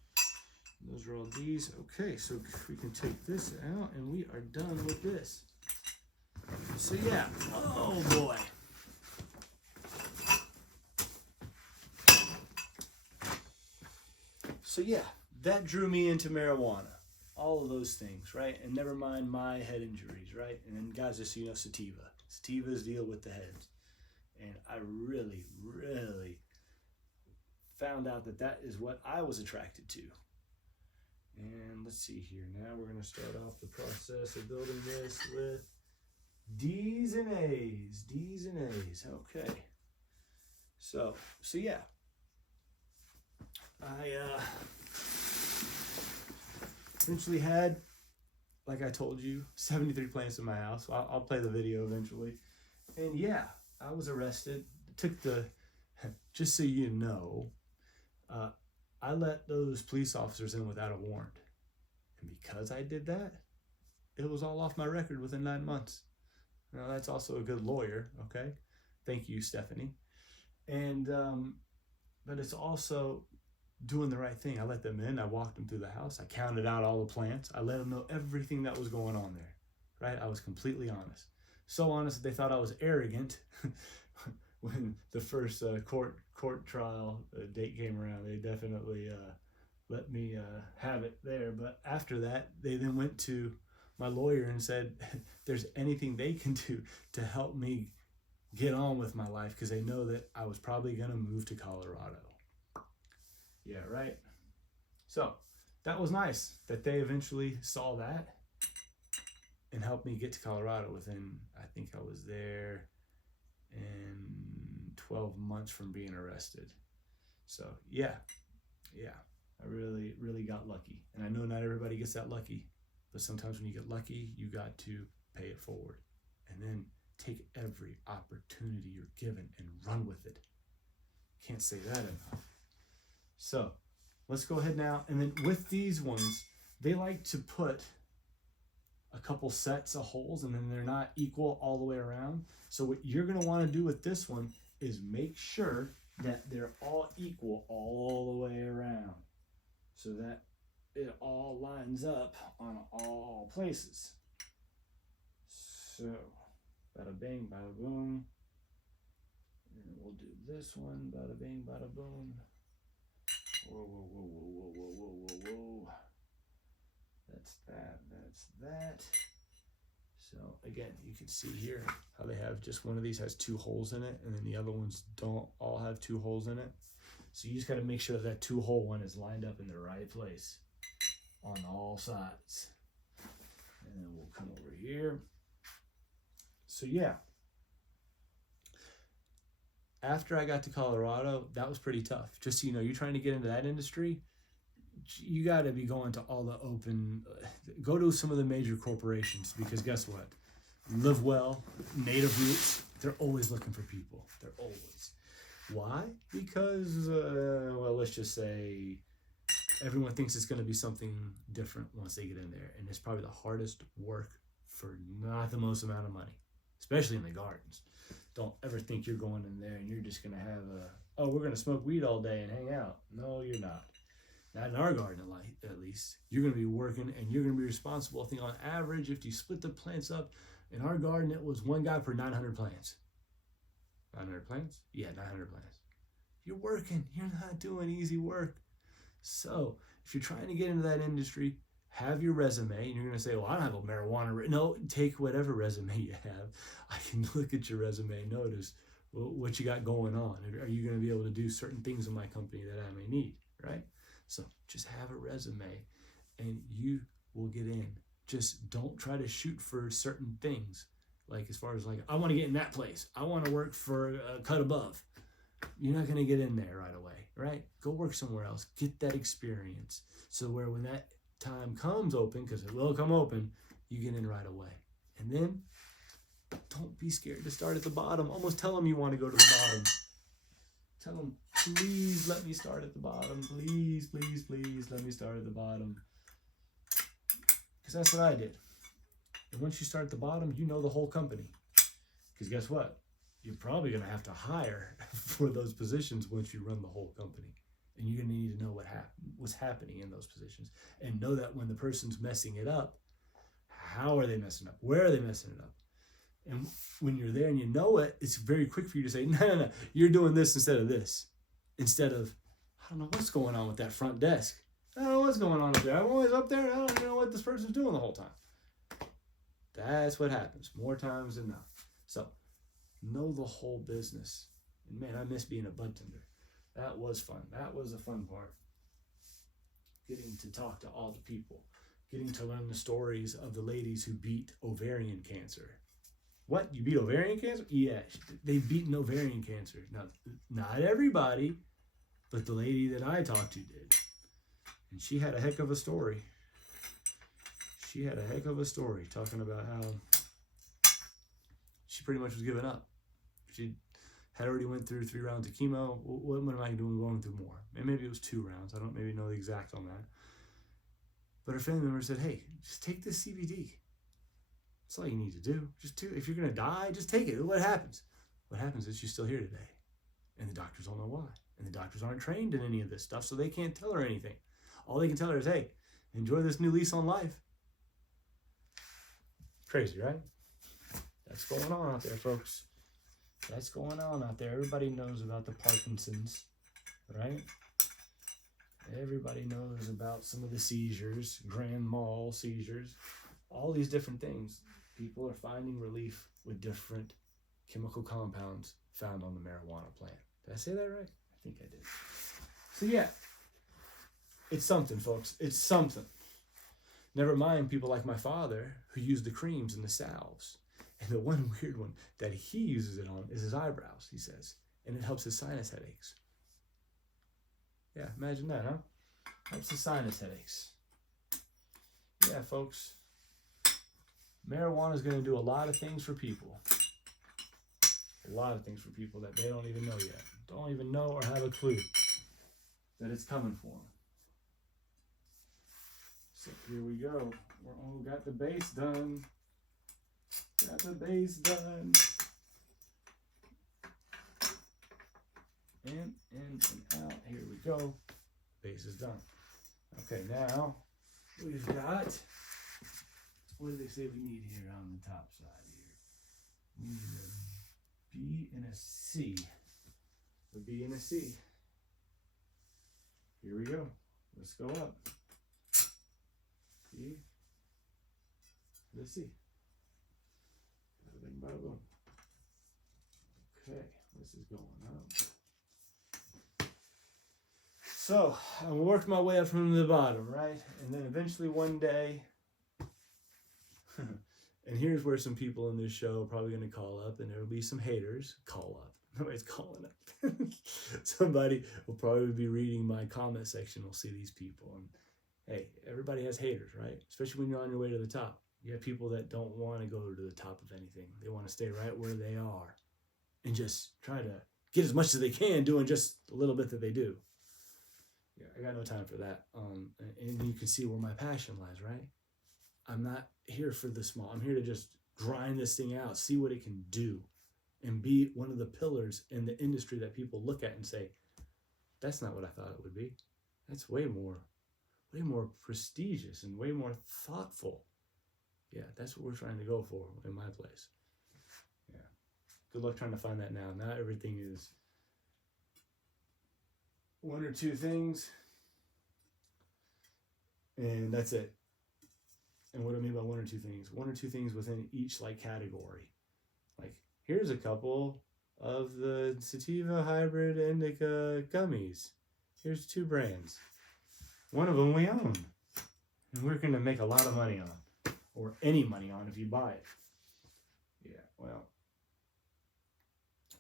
Those are all D's. Okay, so we can take this out and we are done with this. So yeah, oh boy. So yeah, that drew me into marijuana. All of those things, right? And never mind my head injuries, right? And then guys, just so you know, sativa. Sativas deal with the heads. And I really, really found out that is what I was attracted to. And let's see here. Now we're going to start off the process of building this with D's and A's. D's and A's. Okay. So yeah. I eventually had, like I told you, 73 plants in my house. I'll play the video eventually. And yeah, I was arrested. Just so you know, I let those police officers in without a warrant. And because I did that, it was all off my record within 9 months. Now that's also a good lawyer, okay? Thank you, Stephanie. And, but it's also doing the right thing. I let them in. I walked them through the house. I counted out all the plants. I let them know everything that was going on there, right? I was completely honest. So honest that they thought I was arrogant when the first court trial date came around. They definitely let me have it there. But after that, they then went to my lawyer and said, if there's anything they can do to help me get on with my life, because they know that I was probably going to move to Colorado. Yeah, right. So that was nice that they eventually saw that and helped me get to Colorado within, I think I was there in 12 months from being arrested. So yeah, I really, really got lucky. And I know not everybody gets that lucky, but sometimes when you get lucky, you got to pay it forward. And then take every opportunity you're given and run with it. Can't say that enough. So let's go ahead now. And then with these ones, they like to put a couple sets of holes and then they're not equal all the way around. So what you're going to want to do with this one is make sure that they're all equal all the way around so that it all lines up on all places. So bada bing, bada boom. And we'll do this one, bada bing, bada boom. Whoa, whoa, whoa, whoa, whoa, whoa, whoa, whoa, whoa. That's that, that's that. So again, you can see here how they have just one of these has 2 holes in it, and then the other ones don't all have 2 holes in it. So you just got to make sure that 2-hole one is lined up in the right place on all sides. And then we'll come over here. So yeah, after I got to Colorado, that was pretty tough. Just so you know, you're trying to get into that industry, you got to be going to all the go to some of the major corporations, because guess what? Live well, native roots, they're always looking for people. They're always. Why? Because, well, let's just say everyone thinks it's going to be something different once they get in there. And it's probably the hardest work for not the most amount of money, especially in the gardens. Don't ever think you're going in there and you're just going to have we're going to smoke weed all day and hang out. No, you're not. Not in our garden, at least. You're going to be working and you're going to be responsible. I think on average, if you split the plants up, in our garden, it was 1 guy per 900 plants. 900 plants? Yeah, 900 plants. You're working. You're not doing easy work. So if you're trying to get into that industry, have your resume. And you're going to say, well, I don't have a marijuana. No, take whatever resume you have. I can look at your resume and notice what you got going on. Are you going to be able to do certain things in my company that I may need, right? So just have a resume and you will get in. Just don't try to shoot for certain things. Like as far as like, I want to get in that place. I want to work for a cut above. You're not going to get in there right away, right? Go work somewhere else. Get that experience. So where when that time comes open, because it will come open, you get in right away. And then don't be scared to start at the bottom. Almost tell them you want to go to the bottom. Tell them, please let me start at the bottom. Please, please, please let me start at the bottom. Because that's what I did. And once you start at the bottom, you know the whole company. Because guess what? You're probably going to have to hire for those positions once you run the whole company. And you're going to need to know what's happening in those positions. And know that when the person's messing it up, how are they messing up? Where are they messing it up? And when you're there and you know it, it's very quick for you to say, no, you're doing this instead of this. Instead of, I don't know what's going on with that front desk. I don't know what's going on up there. I'm always up there. I don't even know what this person's doing the whole time. That's what happens more times than not. So know the whole business. And man, I miss being a bud tender. That was fun. That was the fun part. Getting to talk to all the people. Getting to learn the stories of the ladies who beat ovarian cancer. What? You beat ovarian cancer? Yeah, they've beaten ovarian cancer. Now, not everybody, but the lady that I talked to did. And she had a heck of a story. She had a heck of a story talking about how she pretty much was giving up. She had already went through 3 rounds of chemo. What am I doing going through more? And maybe it was 2 rounds. I don't maybe know the exact on that. But her family member said, hey, just take this CBD. That's all you need to do. If you're going to die, just take it. What happens? What happens is she's still here today. And the doctors don't know why. And the doctors aren't trained in any of this stuff, so they can't tell her anything. All they can tell her is, hey, enjoy this new lease on life. Crazy, right? That's going on out there, folks. That's going on out there. Everybody knows about the Parkinson's, right? Everybody knows about some of the seizures, grand mal seizures, all these different things. People are finding relief with different chemical compounds found on the marijuana plant. Did I say that right? I think I did. So yeah, it's something, folks. It's something. Never mind people like my father who use the creams and the salves. And the one weird one that he uses it on is his eyebrows, he says. And it helps his sinus headaches. Yeah, imagine that, huh? Helps the sinus headaches. Yeah, folks. Marijuana is going to do a lot of things for people. A lot of things for people that they don't even know yet. Don't even know or have a clue that it's coming for them. So here we go. We're all got the base done. Got the base done. In and out. Here we go. Base is done. Okay, now we've got, what do they say we need here on the top side here? We need a B and a C. A B and a C. Here we go. Let's go up. B and a C. Bada bing, bada boom. Okay, this is going up. So I'm working my way up from the bottom, right? And then eventually one day, and here's where some people in this show are probably going to call up, and there will be some haters. Call up. Nobody's calling up. Somebody will probably be reading my comment section, will see these people. And hey, everybody has haters, right? Especially when you're on your way to the top. You have people that don't want to go to the top of anything. They want to stay right where they are and just try to get as much as they can doing just a little bit that they do. Yeah, I got no time for that. And you can see where my passion lies, right? I'm not here for the small. I'm here to just grind this thing out, see what it can do, and be one of the pillars in the industry that people look at and say, that's not what I thought it would be. That's way more prestigious and way more thoughtful. Yeah, that's what we're trying to go for in my place. Yeah. Good luck trying to find that now. Not everything is one or two things, and that's it. And what I mean by one or two things within each like category. Like, here's a couple of the sativa hybrid indica gummies. Here's 2 brands. One of them we own, and we're going to make a lot of money on, or any money on if you buy it. Yeah, well,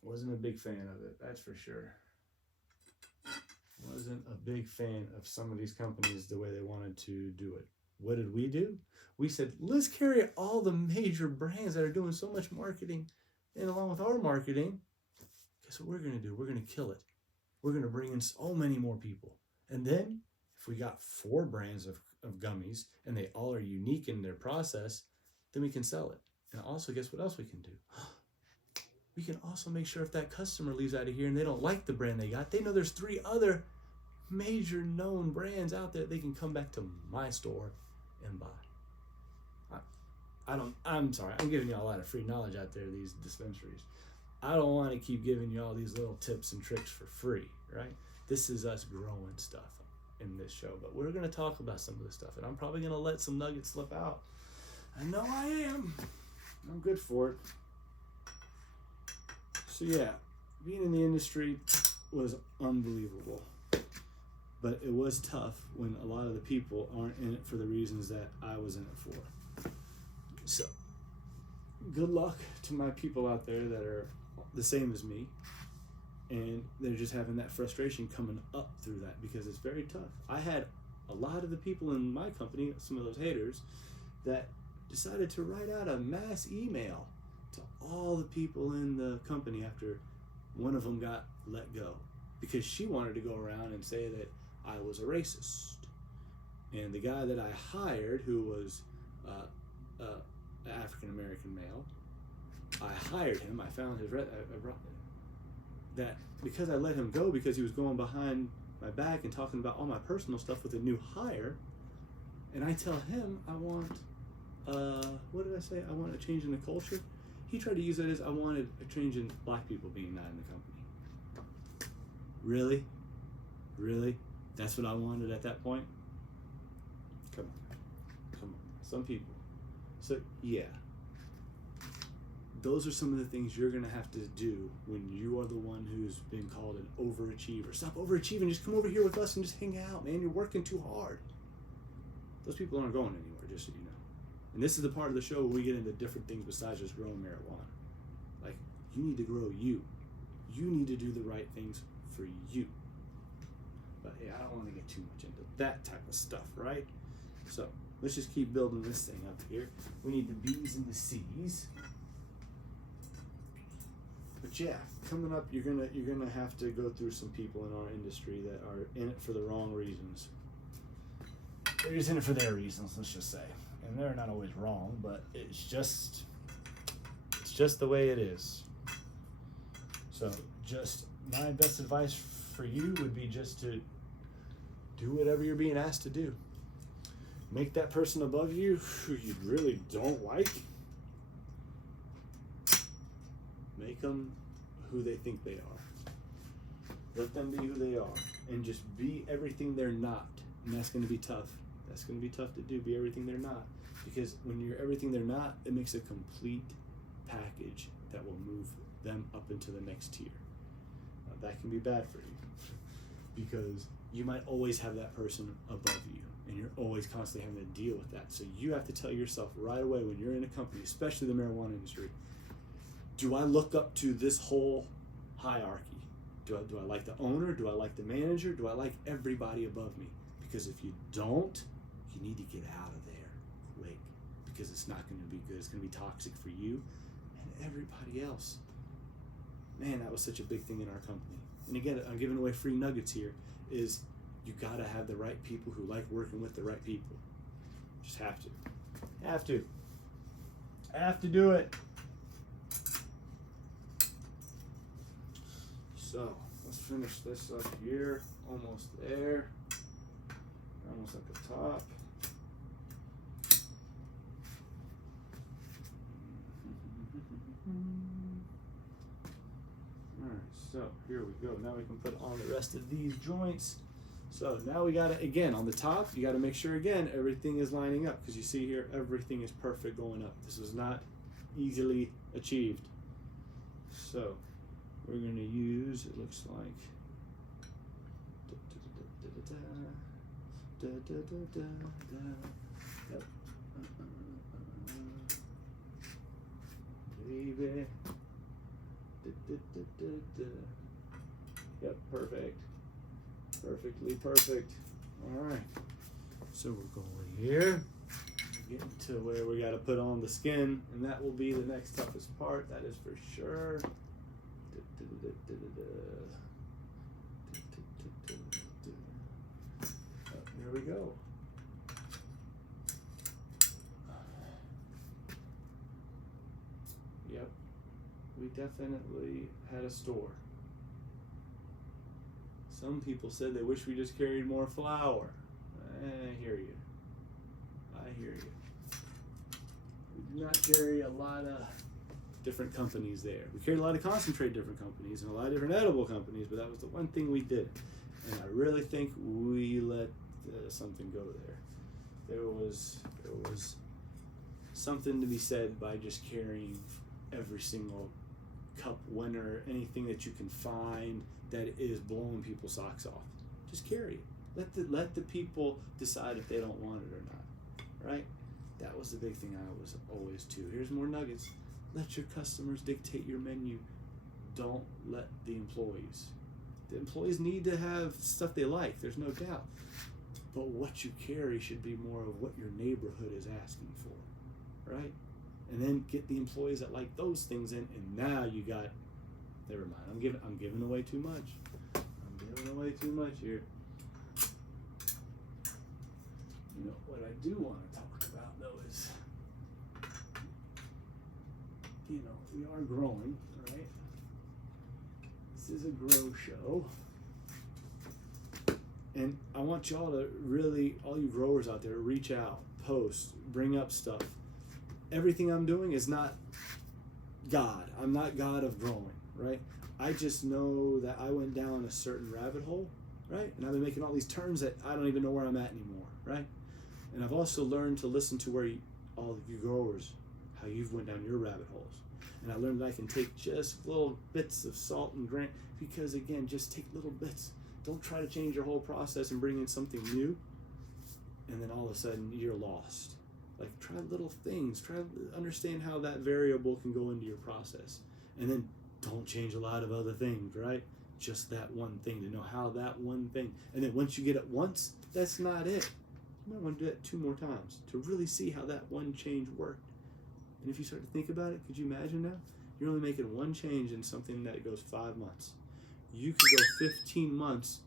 wasn't a big fan of it, that's for sure. Wasn't a big fan of some of these companies the way they wanted to do it. What did we do? We said, let's carry all the major brands that are doing so much marketing, and along with our marketing, guess what we're going to do? We're going to kill it. We're going to bring in so many more people. And then if we got 4 brands of gummies and they all are unique in their process, then we can sell it. And also, guess what else we can do? We can also make sure if that customer leaves out of here and they don't like the brand they got, they know there's 3 other major known brands out there they can come back to my store and buy. I'm sorry, I'm giving you a lot of free knowledge out there, these dispensaries. I don't want to keep giving you all these little tips and tricks for free, right? This is us growing stuff in this show, but we're going to talk about some of this stuff, and I'm probably going to let some nuggets slip out. I know I am. I'm good for it. So yeah, being in the industry was unbelievable, but it was tough when a lot of the people aren't in it for the reasons that I was in it for. So good luck to my people out there that are the same as me, and they're just having that frustration coming up through that, because it's very tough. I had a lot of the people in my company, some of those haters, that decided to write out a mass email to all the people in the company after one of them got let go, because she wanted to go around and say that I was a racist. And the guy that I hired, who was African-American male, I hired him. I found his that because I let him go because he was going behind my back and talking about all my personal stuff with a new hire, and I tell him I want what did I say? I want a change in the culture. He tried to use it as I wanted a change in black people being not in the company. Really, that's what I wanted at that point. Come on, some people. So yeah, those are some of the things you're gonna have to do when you are the one who's been called an overachiever. Stop overachieving, just come over here with us and just hang out, man. You're working too hard. Those people aren't going anywhere, just so you know. And this is the part of the show where we get into different things besides just growing marijuana. Like, you need to grow you. You need to do the right things for you. But yeah, I don't want to get too much into that type of stuff, right? So let's just keep building this thing up here. We need the B's and the C's. But yeah, coming up, you're gonna have to go through some people in our industry that are in it for the wrong reasons. They're just in it for their reasons, let's just say, and they're not always wrong, but it's just the way it is. So, just my best advice for you would be just to do whatever you're being asked to do. Make that person above you who you really don't like, make them who they think they are. Let them be who they are, and just be everything they're not. And that's going to be tough. That's going to be tough to do, be everything they're not. Because when you're everything they're not, it makes a complete package that will move them up into the next tier. That can be bad for you, because you might always have that person above you, and you're always constantly having to deal with that. So you have to tell yourself right away when you're in a company, especially the marijuana industry, do I look up to this whole hierarchy? Do I like the owner? Do I like the manager? Do I like everybody above me? Because if you don't, you need to get out of there quick, because it's not going to be good. It's going to be toxic for you and everybody else. Man, that was such a big thing in our company. And again, I'm giving away free nuggets here, is you got to have the right people who like working with the right people. Just have to. Have to do it. So let's finish this up here. Almost there. Almost at the top. Alright, so here we go. Now we can put on the rest of these joints. So now we gotta, again, on the top, you gotta make sure, again, everything is lining up, because you see here, everything is perfect going up. This was not easily achieved. So we're gonna use, it looks like, yep. Baby. Yep, perfect. Perfectly perfect. Alright. So we're going here. We're getting to where we gotta put on the skin, and that will be the next toughest part, that is for sure. Here we go. Yep, we definitely had a store. Some people said they wish we just carried more flour. I hear you. I hear you. We do not carry a lot of different companies there. We carried a lot of concentrate different companies and a lot of different edible companies, but that was the one thing we did. And I really think we let something go there. There was something to be said by just carrying every single cup winner, anything that you can find that is blowing people's socks off. Just carry it. Let the people decide if they don't want it or not. Right? That was the big thing I was always too. Here's more nuggets. Let your customers dictate your menu. Don't let the employees. The employees need to have stuff they like, there's no doubt. But what you carry should be more of what your neighborhood is asking for, right? And then get the employees that like those things in, and now you got, never mind, I'm giving away too much. I'm giving away too much here. You know, what I do want to talk about though is, you know, we are growing, right? This is a grow show. And I want y'all to really, all you growers out there, reach out, post, bring up stuff. Everything I'm doing is not God. I'm not God of growing, right? I just know that I went down a certain rabbit hole, right? And I've been making all these turns that I don't even know where I'm at anymore, right? And I've also learned to listen to where all of you growers, how you've went down your rabbit holes. And I learned that I can take just little bits of salt and grain, because again, just take little bits. Don't try to change your whole process and bring in something new, and then all of a sudden you're lost. Like, try little things. Try to understand how that variable can go into your process. And then don't change a lot of other things, right? just that one thing, to know how that one thing, and then once you get it once, that's not it. You might want to do it 2 more times to really see how that one change worked. And if you start to think about it, could you imagine now? You're only making one change in something that goes 5 months. You could go 15 months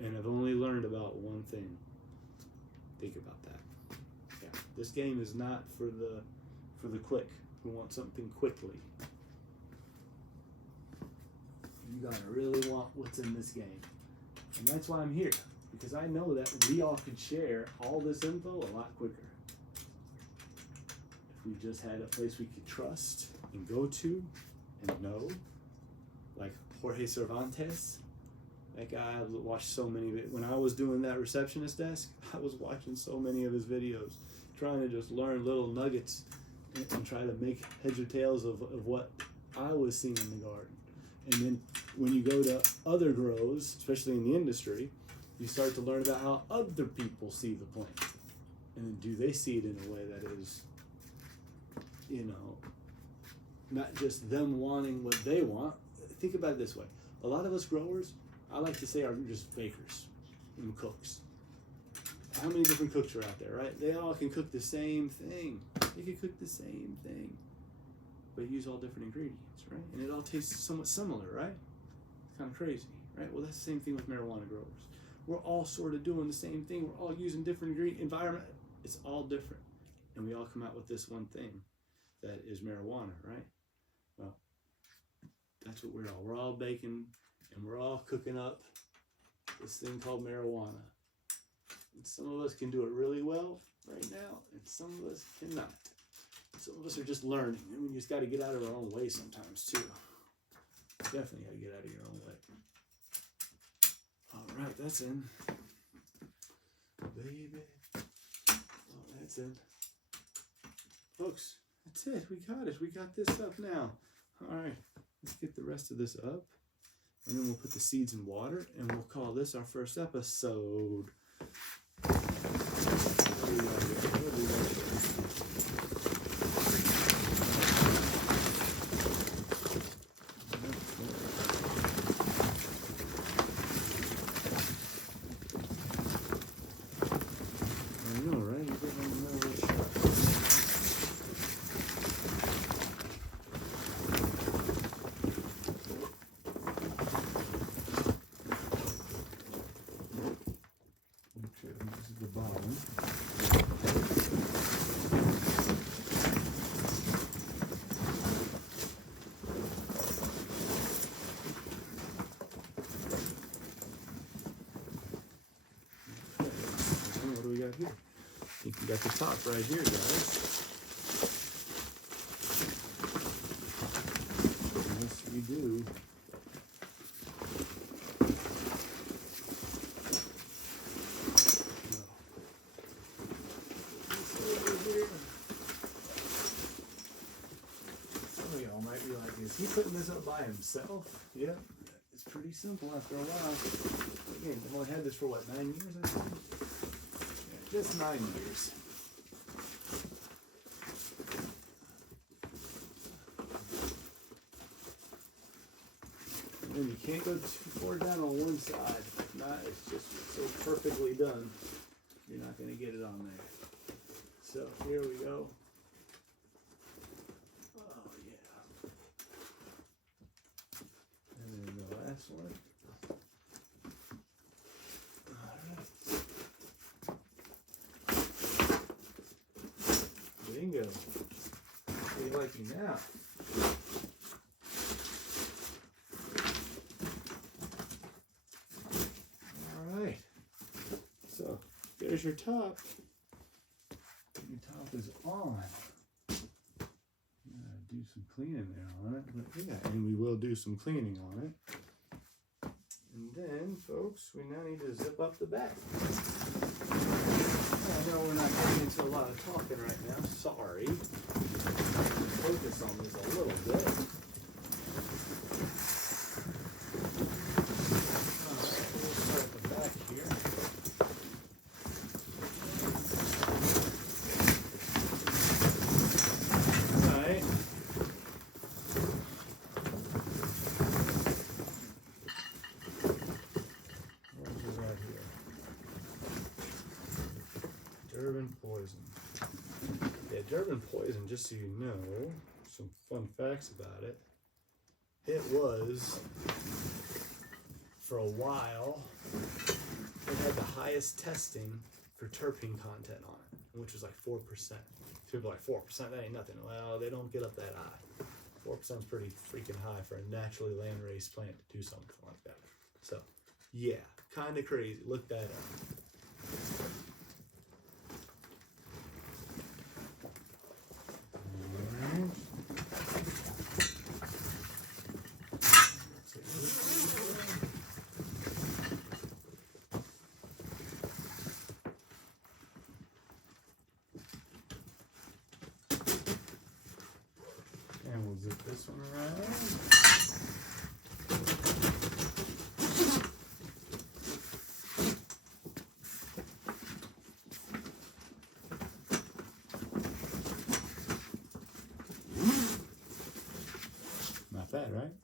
and have only learned about one thing. Think about that. Yeah, this game is not for the quick, who want something quickly. You gotta really want what's in this game. And that's why I'm here, because I know that we all could share all this info a lot quicker. If we just had a place we could trust and go to and know, like Jorge Cervantes. That guy, I watched so many of it. When I was doing that receptionist desk, I was watching so many of his videos, trying to just learn little nuggets and try to make heads or tails of what I was seeing in the garden. And then when you go to other grows, especially in the industry, you start to learn about how other people see the plant. And then do they see it in a way that is, you know, not just them wanting what they want. Think about it this way. A lot of us growers, I like to say, are just bakers and cooks. How many different cooks are out there, right? They all can cook the same thing. They can cook the same thing, but use all different ingredients, right? And it all tastes somewhat similar, right? It's kind of crazy, right? Well, that's the same thing with marijuana growers. We're all sort of doing the same thing. We're all using different environment. It's all different. And we all come out with this one thing that is marijuana, right? Well, that's what we're all baking, and we're all cooking up this thing called marijuana. And some of us can do it really well right now, and some of us cannot. Some of us are just learning, and we just got to get out of our own way sometimes too. Definitely got to get out of your own way. All right, that's in. Baby. Oh, that's in. Folks, that's it. We got it. We got this up now. All right, let's get the rest of this up. And then we'll put the seeds in water, and we'll call this our first episode. Here. I think we got the top right here, guys. Yes, we do. Some of y'all might be like, is he putting this up by himself? Yep. It's pretty simple after a while. Again, I've only had this for what, 9 years, I think? Just 9 years. And you can't go too far down on one side. If not, it's just so perfectly done. You're not going to get it on there. So here we go. Oh yeah. And then the last one. Bingo. How do you like me now? All right. So there's your top. Your top is on. Do some cleaning there on it, but yeah, and we will do some cleaning on it. And then, folks, we now need to zip up the back. I know we're not getting into a lot of talking right now. Sorry. Focus on this a little bit. Alright, we'll start at the back here. Alright. German poison, just so you know, some fun facts about it. It was, for a while, it had the highest testing for terpene content on it, which was like 4%. People are like, 4%, that ain't nothing. Well, they don't get up that high. 4% is pretty freaking high for a naturally land-raised plant to do something like that. So, yeah, kind of crazy. Look that up. And we'll zip this one around. Not bad, right?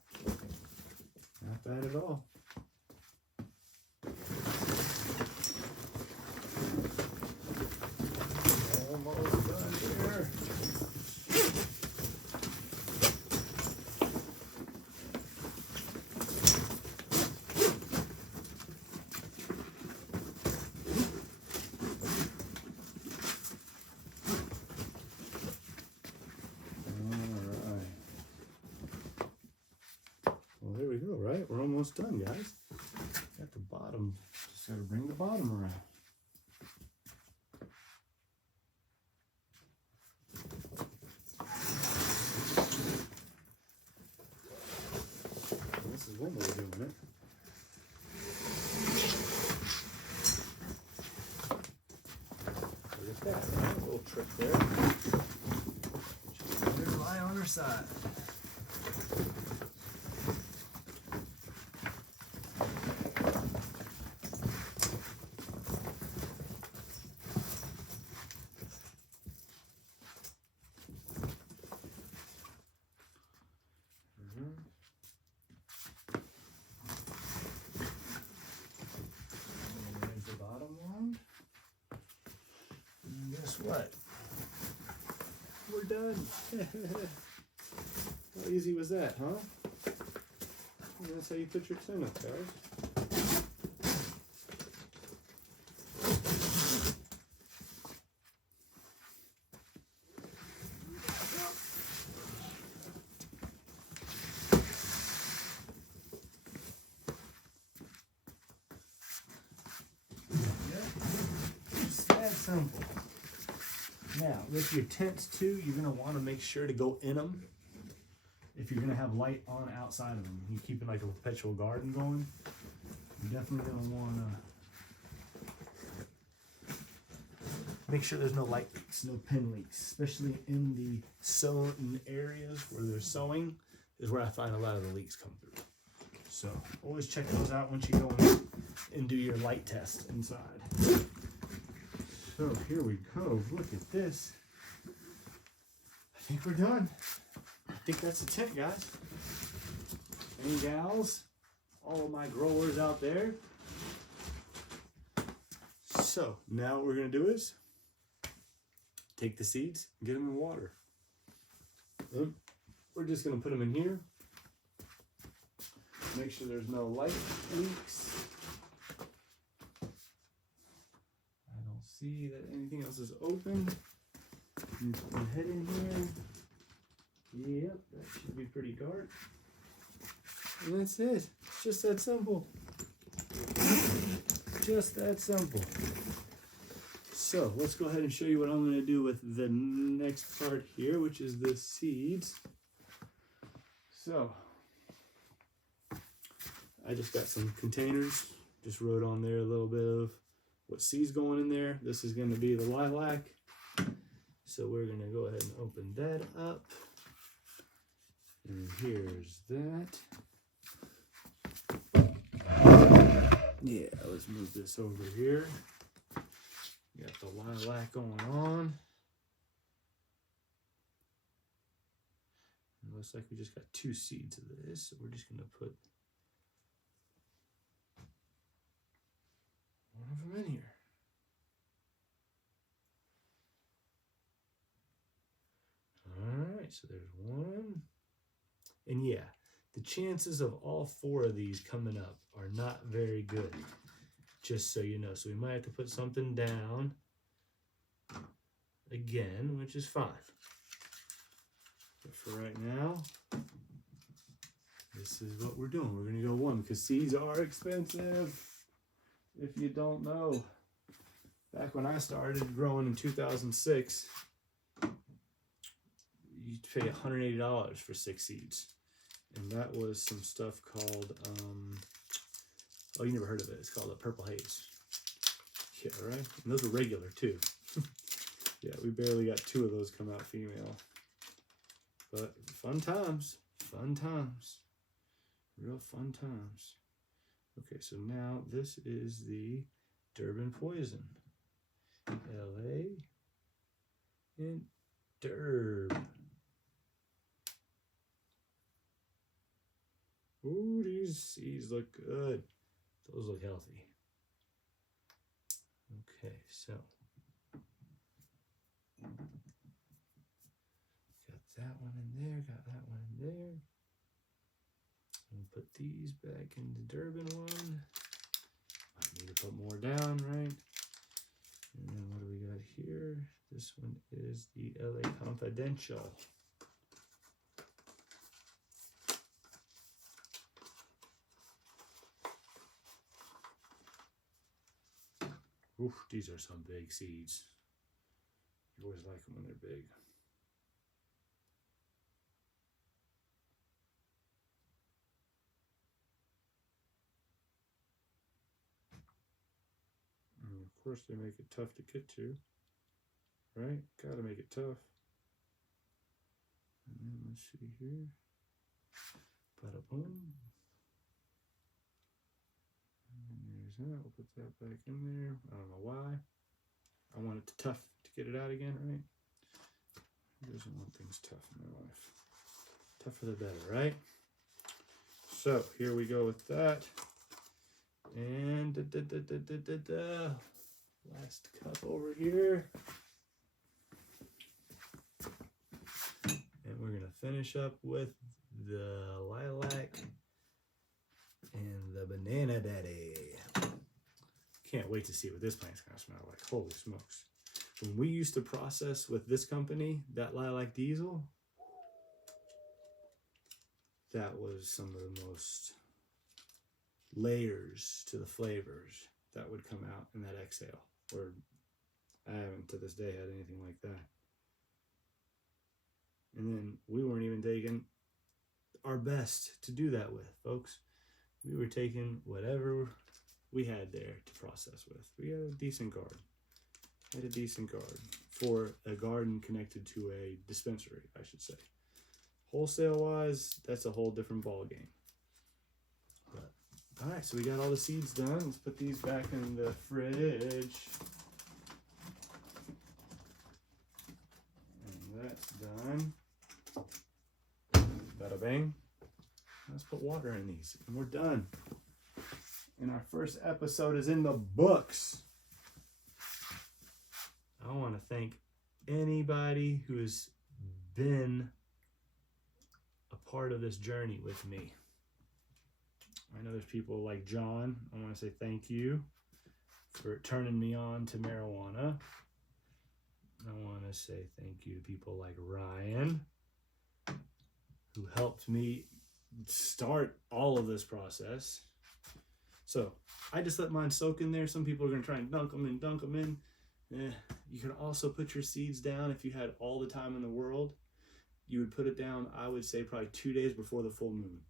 Not bad at all. Almost done here. There we go, right? We're almost done, guys. Got the bottom. Just gotta bring the bottom around. This is one way of doing it. Look at that, right? A little trick there. Just let it lie on her side. Guess what? We're done. How easy was that, huh? That's how you put your tin up, guys. Just that simple. Now, with your tents too, you're gonna want to make sure to go in them. If you're gonna have light on outside of them, you keep it like a perpetual garden going. You're definitely gonna want to make sure there's no light leaks, no pin leaks, especially in the sown areas where they're sowing is where I find a lot of the leaks come through. So always check those out once you go in and do your light test inside. So here we go. Look at this. I think we're done. I think that's the tent, guys. And gals, all of my growers out there. So now what we're gonna do is take the seeds, get them in water. Then we're just gonna put them in here. Make sure there's no light leaks. See that anything else is open. You put my head in here. Yep, that should be pretty dark. And that's it. It's just that simple. Just that simple. So let's go ahead and show you what I'm going to do with the next part here, which is the seeds. So I just got some containers. Just wrote on there a little bit of what seeds going in there. This is going to be the lilac. So we're going to go ahead and open that up. And here's that. Yeah, let's move this over here. Got the lilac going on. It looks like we just got 2 seeds of this. So we're just going to put one of them in here. right, so there's one. And yeah, the chances of all 4 of these coming up are not very good, just so you know. So we might have to put something down again, which is fine. But for right now, this is what we're doing. We're going to go 1 because seeds are expensive. If you don't know, back when I started growing in 2006, you'd pay $180 for 6 seeds. And that was some stuff called, oh, you never heard of it. It's called a purple haze. Yeah, right? And those were regular too. Yeah, we barely got 2 of those come out female. But fun times. Fun times. Real fun times. Okay, so now this is the Durban Poison. LA and Durb. Ooh, these seeds look good. Those look healthy. Okay, so got that one in there, got that one in there. And put these back in the Durban one. I need to put more down, right? And then what do we got here? This one is the LA Confidential. Oof, these are some big seeds. You always like them when they're big. And of course, they make it tough to get to, right? Gotta make it tough. And then let's see here. Bada boom. And there's that. We'll put that back in there. I don't know why. I want it tough to get it out again, right? Who doesn't want things tough in their life? Tougher the better, right? So here we go with that. And last cup over here. And we're gonna finish up with the lilac and the banana daddy. Can't wait to see what this plant's gonna smell like. Holy smokes. When we used to process with this company, that lilac diesel, that was some of the most layers to the flavors that would come out in that exhale. Or I haven't to this day had anything like that. And then we weren't even taking our best to do that with, folks. We were taking whatever we had there to process with. We had a decent garden. For a garden connected to a dispensary, I should say. Wholesale wise, that's a whole different ball game. But all right, so we got all the seeds done. Let's put these back in the fridge. And that's done. Bada bang. Let's put water in these, and we're done. And our first episode is in the books. I want to thank anybody who has been a part of this journey with me. I know there's people like John. I want to say thank you for turning me on to marijuana. I want to say thank you to people like Ryan, who helped me start all of this process. So I just let mine soak in there. Some people are going to try and dunk them in. You can also put your seeds down if you had all the time in the world. You would put it down, I would say, probably 2 days before the full moon.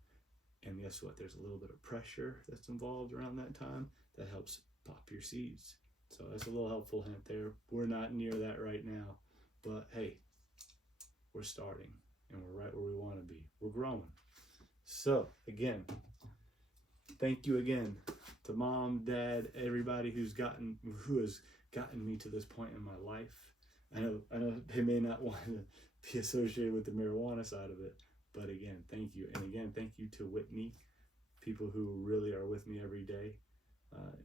And guess what? There's a little bit of pressure that's involved around that time that helps pop your seeds. So that's a little helpful hint there. We're not near that right now. But hey, we're starting. And we're right where we want to be. We're growing. So again, thank you again to Mom, Dad, everybody who has gotten me to this point in my life. I know they may not want to be associated with the marijuana side of it, but again, thank you. And again, thank you to Whitney, people who really are with me every day.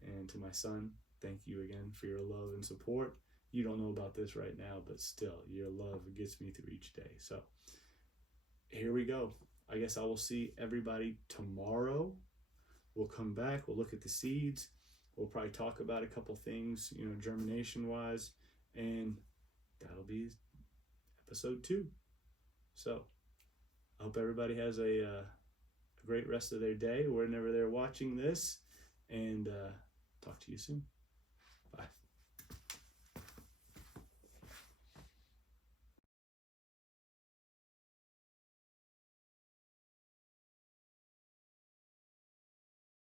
And to my son, thank you again for your love and support. You don't know about this right now, but still, your love gets me through each day. So here we go. I guess I will see everybody tomorrow. We'll come back. We'll look at the seeds. We'll probably talk about a couple things, germination wise, and that'll be episode 2. So I hope everybody has a great rest of their day whenever they're watching this, and talk to you soon.